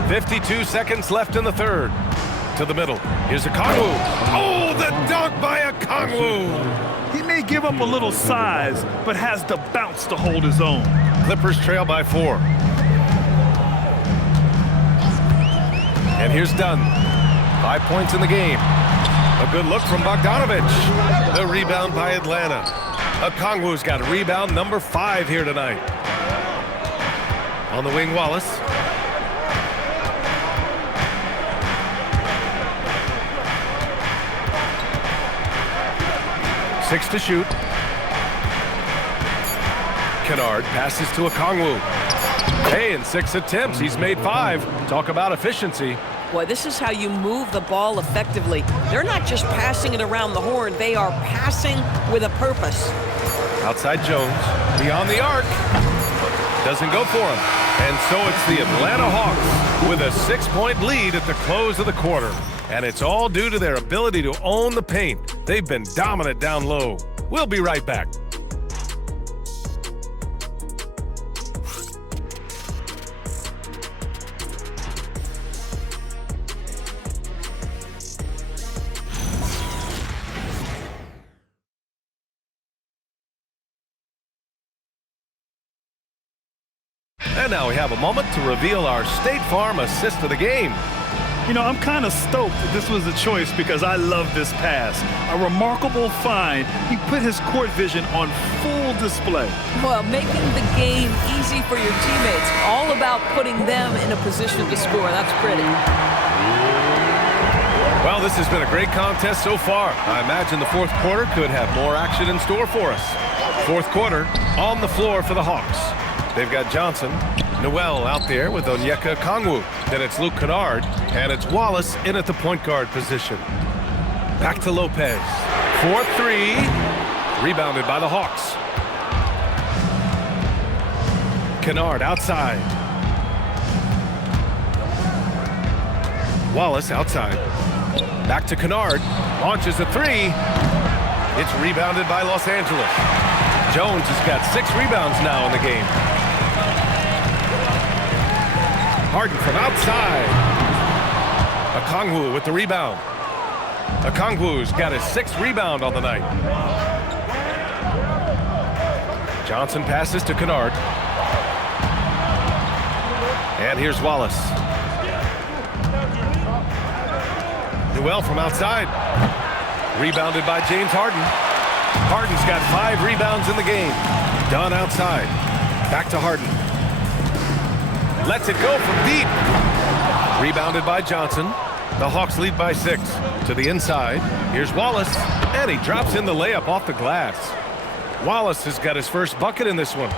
52 seconds left in the third. To the middle. Here's Okongwu. Oh, the dunk by Okongwu. He may give up a little size, but has the bounce to hold his own. Clippers trail by 4. And here's Dunn. 5 points in the game. A good look from Bogdanovic. The rebound by Atlanta. Okongwu's got rebound number 5 here tonight. On the wing, Wallace. Six to shoot. Kennard passes to Okongwu. Hey, in 6 attempts, he's made 5. Talk about efficiency. Boy, this is how you move the ball effectively. They're not just passing it around the horn. They are passing with a purpose. Outside Jones. Beyond the arc. Doesn't go for him. And so it's the Atlanta Hawks with a 6-point lead at the close of the quarter. And it's all due to their ability to own the paint. They've been dominant down low. We'll be right back. And now we have a moment to reveal our State Farm assist of the game. You know, I'm kind of stoked that this was a choice because I love this pass. A remarkable find. He put his court vision on full display. Well, making the game easy for your teammates. All about putting them in a position to score. That's pretty. Well, this has been a great contest so far. I imagine the fourth quarter could have more action in store for us. Fourth quarter on the floor for the Hawks. They've got Johnson, Noel out there with Onyeka Okongwu. Then it's Luke Kennard, and it's Wallace in at the point guard position. Back to Lopez. 4-3. Rebounded by the Hawks. Kennard outside. Wallace outside. Back to Kennard. Launches a 3. It's rebounded by Los Angeles. Jones has got 6 rebounds now in the game. Harden from outside. Okongwu with the rebound. Okongwu's got his 6th rebound on the night. Johnson passes to Kennard. And here's Wallace. Noel from outside. Rebounded by James Harden. Harden's got 5 rebounds in the game. Dunn outside. Back to Harden. Lets it go from deep. Rebounded by Johnson. The Hawks lead by 6. To the inside. Here's Wallace. And he drops in the layup off the glass. Wallace has got his first bucket in this one.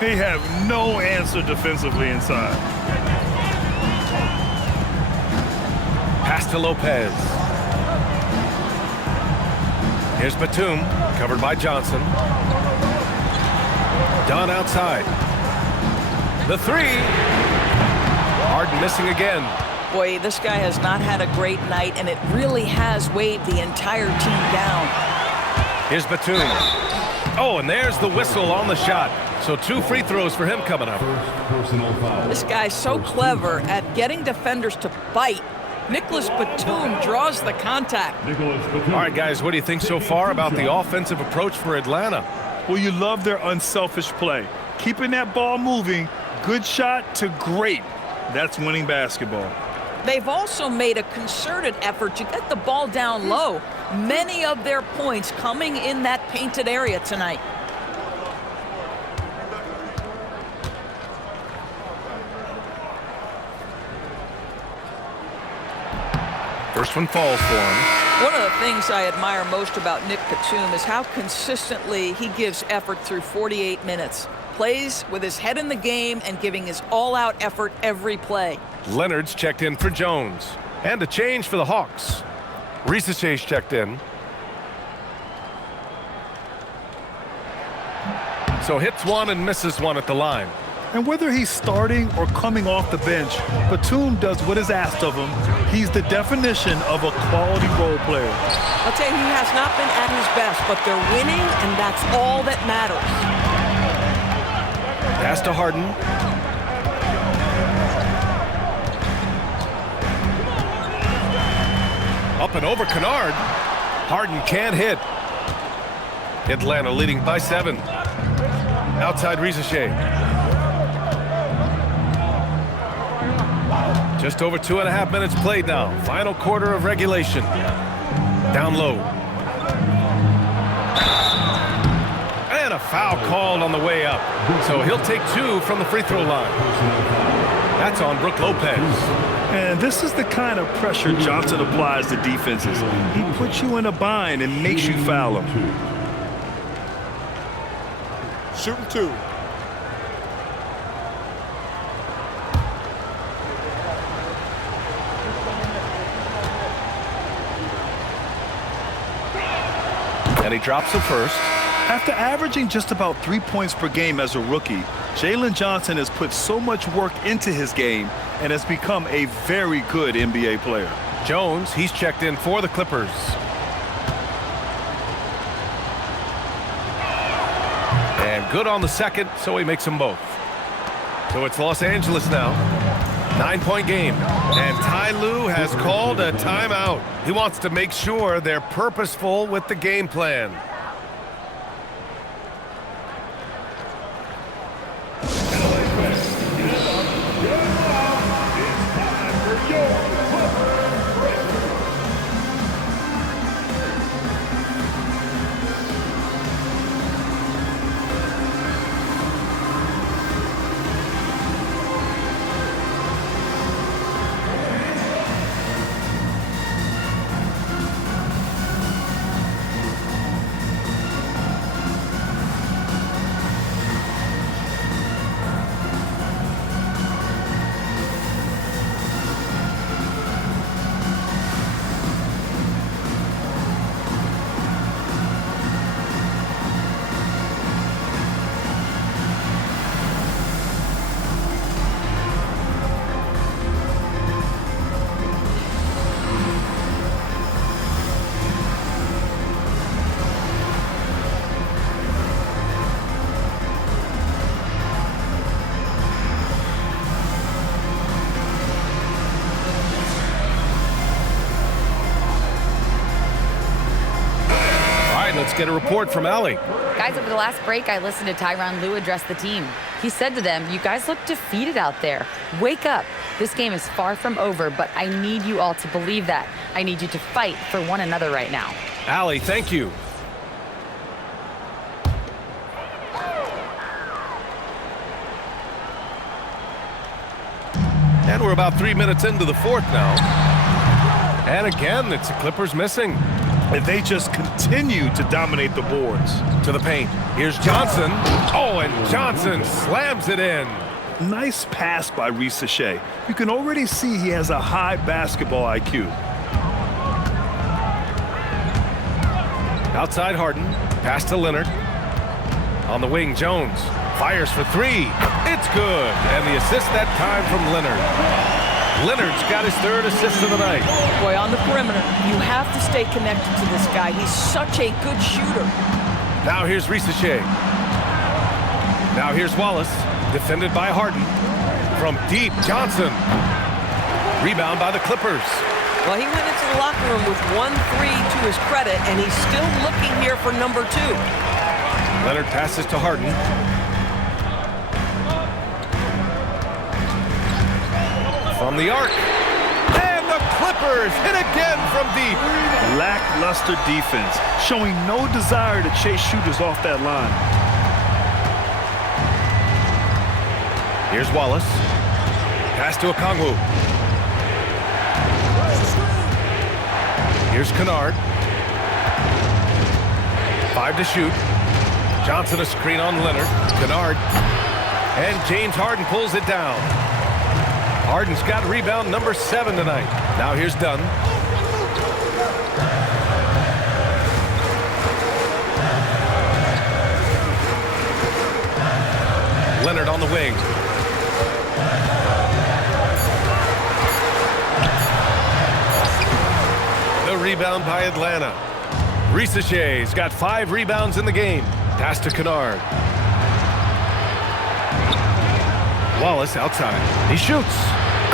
They have no answer defensively inside. Pass to Lopez. Here's Batum, covered by Johnson. Dunn outside. The 3. Harden missing again. Boy, this guy has not had a great night, and it really has weighed the entire team down. Here's Batum. Oh, and there's the whistle on the shot. So 2 free throws for him coming up. This guy's so clever at getting defenders to bite. Nicholas Batum draws the contact. All right, guys, what do you think so far about the offensive approach for Atlanta? Well, you love their unselfish play. Keeping that ball moving, good shot to great. That's winning basketball. They've also made a concerted effort to get the ball down low. Many of their points coming in that painted area tonight. First one falls for him. One of the things I admire most about Nick Batum is how consistently he gives effort through 48 minutes. Plays with his head in the game and giving his all-out effort every play. Leonard's checked in for Jones. And a change for the Hawks. Risache's checked in. So hits one and misses one at the line. And whether he's starting or coming off the bench, Batum does what is asked of him. He's the definition of a quality role player. I'll tell you, he has not been at his best, but they're winning, and that's all that matters. Pass to Harden. Up and over Kennard. Harden can't hit. Atlanta leading by 7. Outside Risacher. Just over 2.5 minutes played now. Final quarter of regulation. Down low. And a foul called on the way up. So he'll take 2 from the free throw line. That's on Brook Lopez. And this is the kind of pressure Johnson applies to defenses. He puts you in a bind and makes you foul him. Shooting 2. And he drops the first. After averaging just about 3 points per game as a rookie, Jalen Johnson has put so much work into his game and has become a very good NBA player. Jones, he's checked in for the Clippers. And good on the second, so he makes them both. So it's Los Angeles now. 9-point game. And Ty Lue has called a timeout. He wants to make sure they're purposeful with the game plan. Let's get a report from Allie. Guys, over the last break, I listened to Tyronn Lue address the team. He said to them, "You guys look defeated out there. Wake up. This game is far from over, but I need you all to believe that. I need you to fight for one another right now." Allie, thank you. And we're about 3 minutes into the fourth now. And again, it's the Clippers missing. And they just continue to dominate the boards. To the paint. Here's Johnson. Oh, and Johnson slams it in. Nice pass by Risacher. You can already see he has a high basketball IQ. Outside Harden. Pass to Leonard. On the wing, Jones. Fires for 3. It's good. And the assist that time from Leonard. Leonard's got his 3rd assist of the night. Boy, on the perimeter, you have to stay connected to this guy. He's such a good shooter. Now here's Risacher. Now here's Wallace, defended by Harden. From deep, Johnson. Rebound by the Clippers. Well, he went into the locker room with 1-3 to his credit, and he's still looking here for number 2. Leonard passes to Harden. From the arc. And the Clippers hit again from deep. Lackluster defense, showing no desire to chase shooters off that line. Here's Wallace. Pass to Okongwu. Here's Kennard. 5 to shoot. Johnson a screen on Leonard. Kennard. And James Harden pulls it down. Harden's got rebound number 7 tonight. Now here's Dunn. Leonard on the wing. by Atlanta. Risache's got 5 rebounds in the game. Pass to Kennard. Wallace outside. He shoots.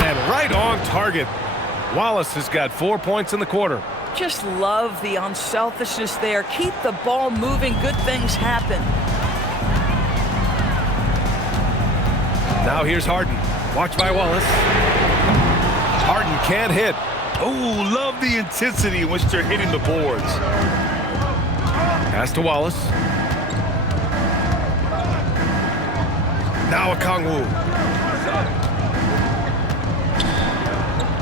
And right on target. Wallace has got 4 points in the quarter. Just love the unselfishness there. Keep the ball moving. Good things happen. Now here's Harden. Watch by Wallace. Harden can't hit. Oh, love the intensity in which they're hitting the boards. Pass to Wallace. Now Okongwu.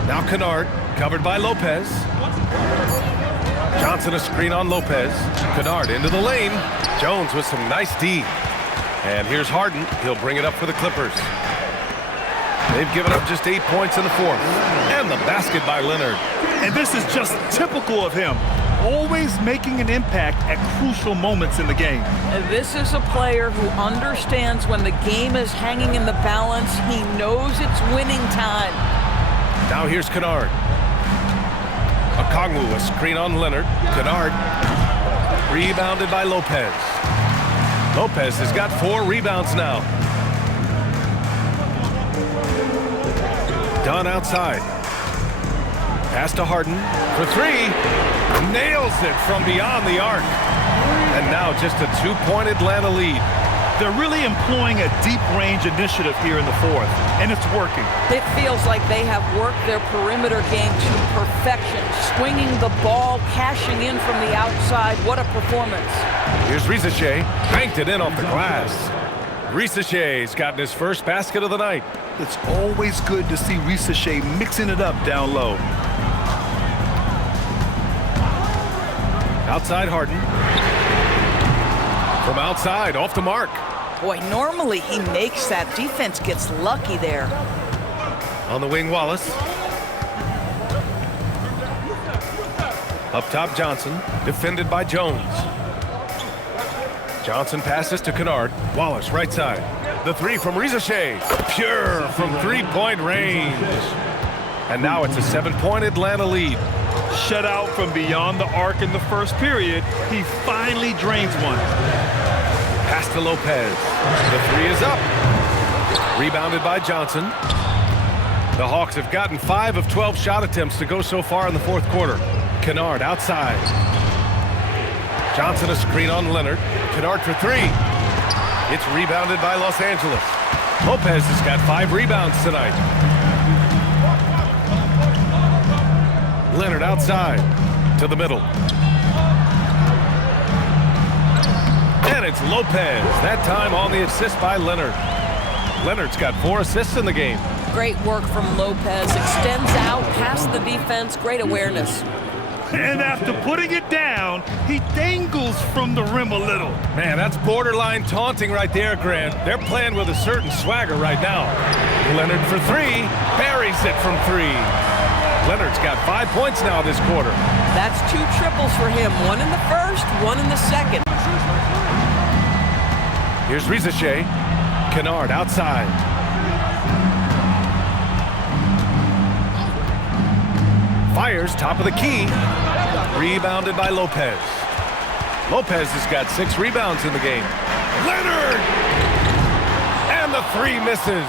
Now Kennard, covered by Lopez. Johnson a screen on Lopez. Kennard into the lane. Jones with some nice D. And here's Harden. He'll bring it up for the Clippers. They've given up just 8 points in the fourth. And the basket by Leonard. And this is just typical of him. Always making an impact at crucial moments in the game. And this is a player who understands when the game is hanging in the balance. He knows it's winning time. Now here's Kennard. Okongwu, a screen on Leonard. Kennard rebounded by Lopez. Lopez has got 4 rebounds now. Dunn outside. Pass to Harden for 3. Nails it from beyond the arc. And now just a 2-point Atlanta lead. They're really employing a deep range initiative here in the fourth, and it's working. It feels like they have worked their perimeter game to perfection. Swinging the ball, cashing in from the outside. What a performance. Here's Risache. Banked it in off the glass. Risache's gotten his first basket of the night. It's always good to see Risache mixing it up down low. Outside Harden. From outside, off the mark. Boy, normally he makes that. Defense gets lucky there. On the wing, Wallace. Up top, Johnson. Defended by Jones. Johnson passes to Kennard. Wallace, right side. The 3 from Risache. Pure from 3-point range. And now it's a 7-point Atlanta lead. Shut out from beyond the arc in the first period. He finally drains one. Pass to Lopez. The 3 is up. Rebounded by Johnson. The Hawks have gotten 5 of 12 shot attempts to go so far in the fourth quarter. Kennard outside. Johnson a screen on Leonard. Kennard for 3. It's rebounded by Los Angeles. Lopez has got 5 rebounds tonight. Leonard outside to the middle. And it's Lopez, that time on the assist by Leonard. Leonard's got 4 assists in the game. Great work from Lopez. Extends out past the defense. Great awareness. And after putting it down, he dangles from the rim a little. Man, that's borderline taunting right there, Grant. They're playing with a certain swagger right now. Leonard for 3, buries it from 3. Leonard's got 5 points now this quarter. That's 2 triples for him. 1 in the first, 1 in the second. Here's Risache. Kennard outside. Fires top of the key. Rebounded by Lopez. Lopez has got 6 rebounds in the game. Leonard! And the 3 misses.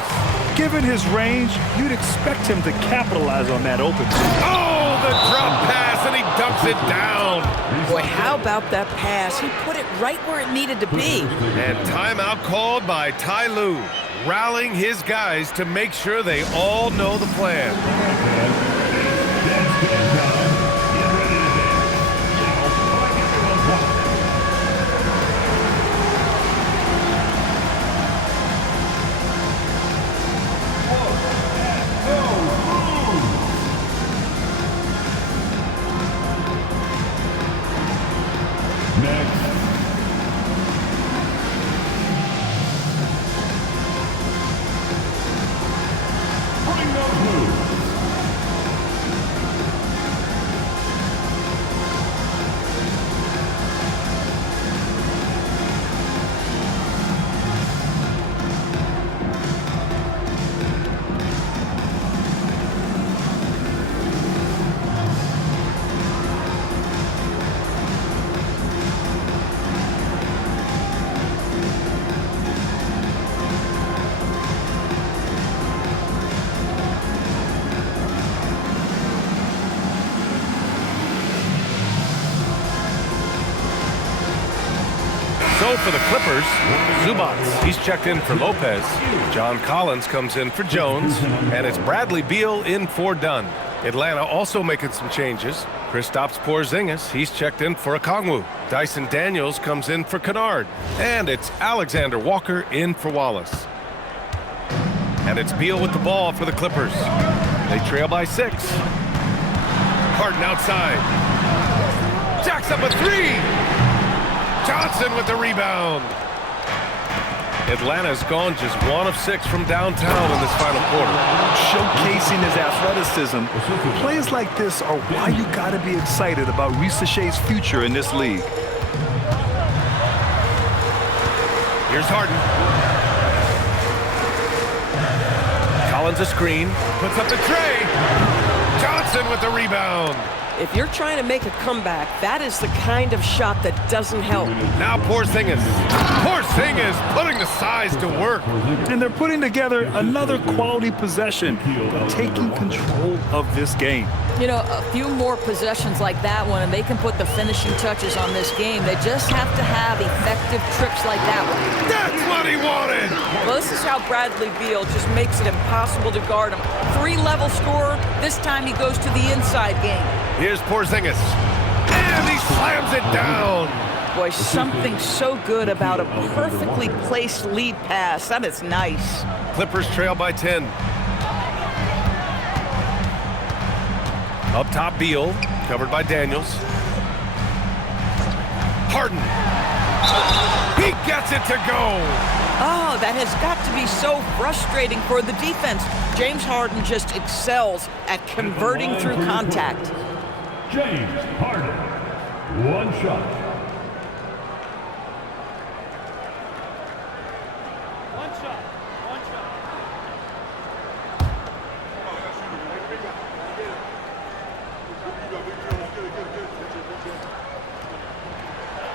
Given his range, you'd expect him to capitalize on that open. Oh, the drop pass, and he dumps it down. Boy, how about that pass? He put it right where it needed to be. And timeout called by Ty Lue, rallying his guys to make sure they all know the plan. So for the Clippers, Zubac, he's checked in for Lopez. John Collins comes in for Jones, and it's Bradley Beal in for Dunn. Atlanta also making some changes. Kristaps Porzingis, he's checked in for Okongwu. Dyson Daniels comes in for Kennard. And it's Alexander Walker in for Wallace. And it's Beal with the ball for the Clippers. They trail by 6. Harden outside. Jacks up a 3. Johnson with the rebound. Atlanta's gone just 1 of 6 from downtown in this final quarter. Showcasing his athleticism, plays like this are why you got to be excited about Risa Shea's future in this league. Here's Harden. Collins a screen, puts up the tray. Johnson with the rebound. If you're trying to make a comeback, that is the kind of shot that doesn't help. Now Porzingis. Porzingis putting the size to work. And they're putting together another quality possession, taking control of this game. You know, a few more possessions like that one, and they can put the finishing touches on this game. They just have to have effective trips like that one. That's what he wanted! Well, this is how Bradley Beal just makes it impossible to guard him. 3-level scorer. This time he goes to the inside game. Here's Porzingis. And he slams it down! Boy, something so good about a perfectly placed lead pass. That is nice. Clippers trail by 10. Up top, Beal, covered by Daniels. Harden. He gets it to go. Oh, that has got to be so frustrating for the defense. James Harden just excels at converting through contact. James Harden, 1 shot.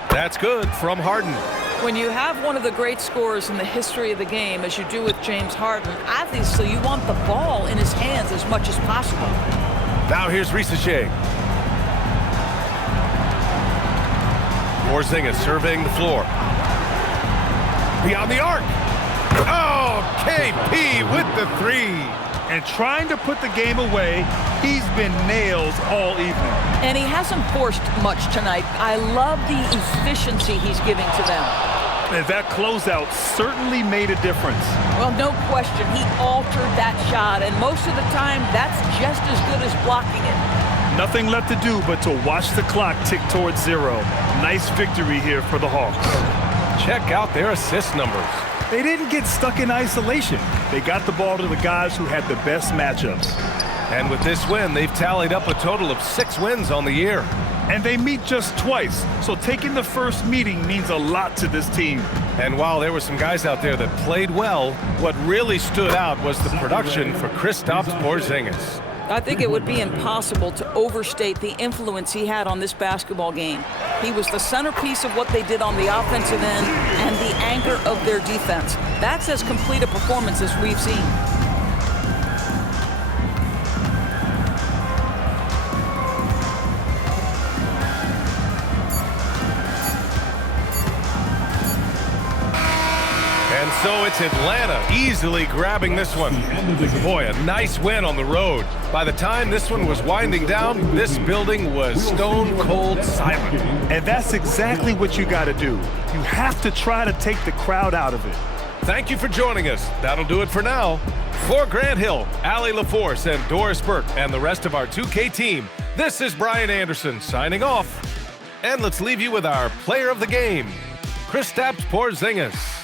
That's good from Harden. When you have one of the great scorers in the history of the game, as you do with James Harden, obviously you want the ball in his hands as much as possible. Now here's Risa Shea. Porzingis surveying the floor. Beyond the arc. Oh, KP with the 3. And trying to put the game away, he's been nails all evening. And he hasn't forced much tonight. I love the efficiency he's giving to them. And that closeout certainly made a difference. Well, no question, he altered that shot, and most of the time, that's just as good as blocking it. Nothing left to do but to watch the clock tick towards 0. Nice victory here for the Hawks. Check out their assist numbers. They didn't get stuck in isolation. They got the ball to the guys who had the best matchups. And with this win, they've tallied up a total of 6 wins on the year. And they meet just twice, so taking the first meeting means a lot to this team. And while there were some guys out there that played well, what really stood out was the production for Kristaps Porzingis. I think it would be impossible to overstate the influence he had on this basketball game. He was the centerpiece of what they did on the offensive end and the anchor of their defense. That's as complete a performance as we've seen. And so it's Atlanta easily grabbing this one. Boy, a nice win on the road. By the time this one was winding down, this building was stone cold silent. And that's exactly what you got to do. You have to try to take the crowd out of it. Thank you for joining us. That'll do it for now. For Grant Hill, Allie LaForce, and Doris Burke, and the rest of our 2K team, this is Brian Anderson signing off. And let's leave you with our player of the game, Kristaps Porzingis.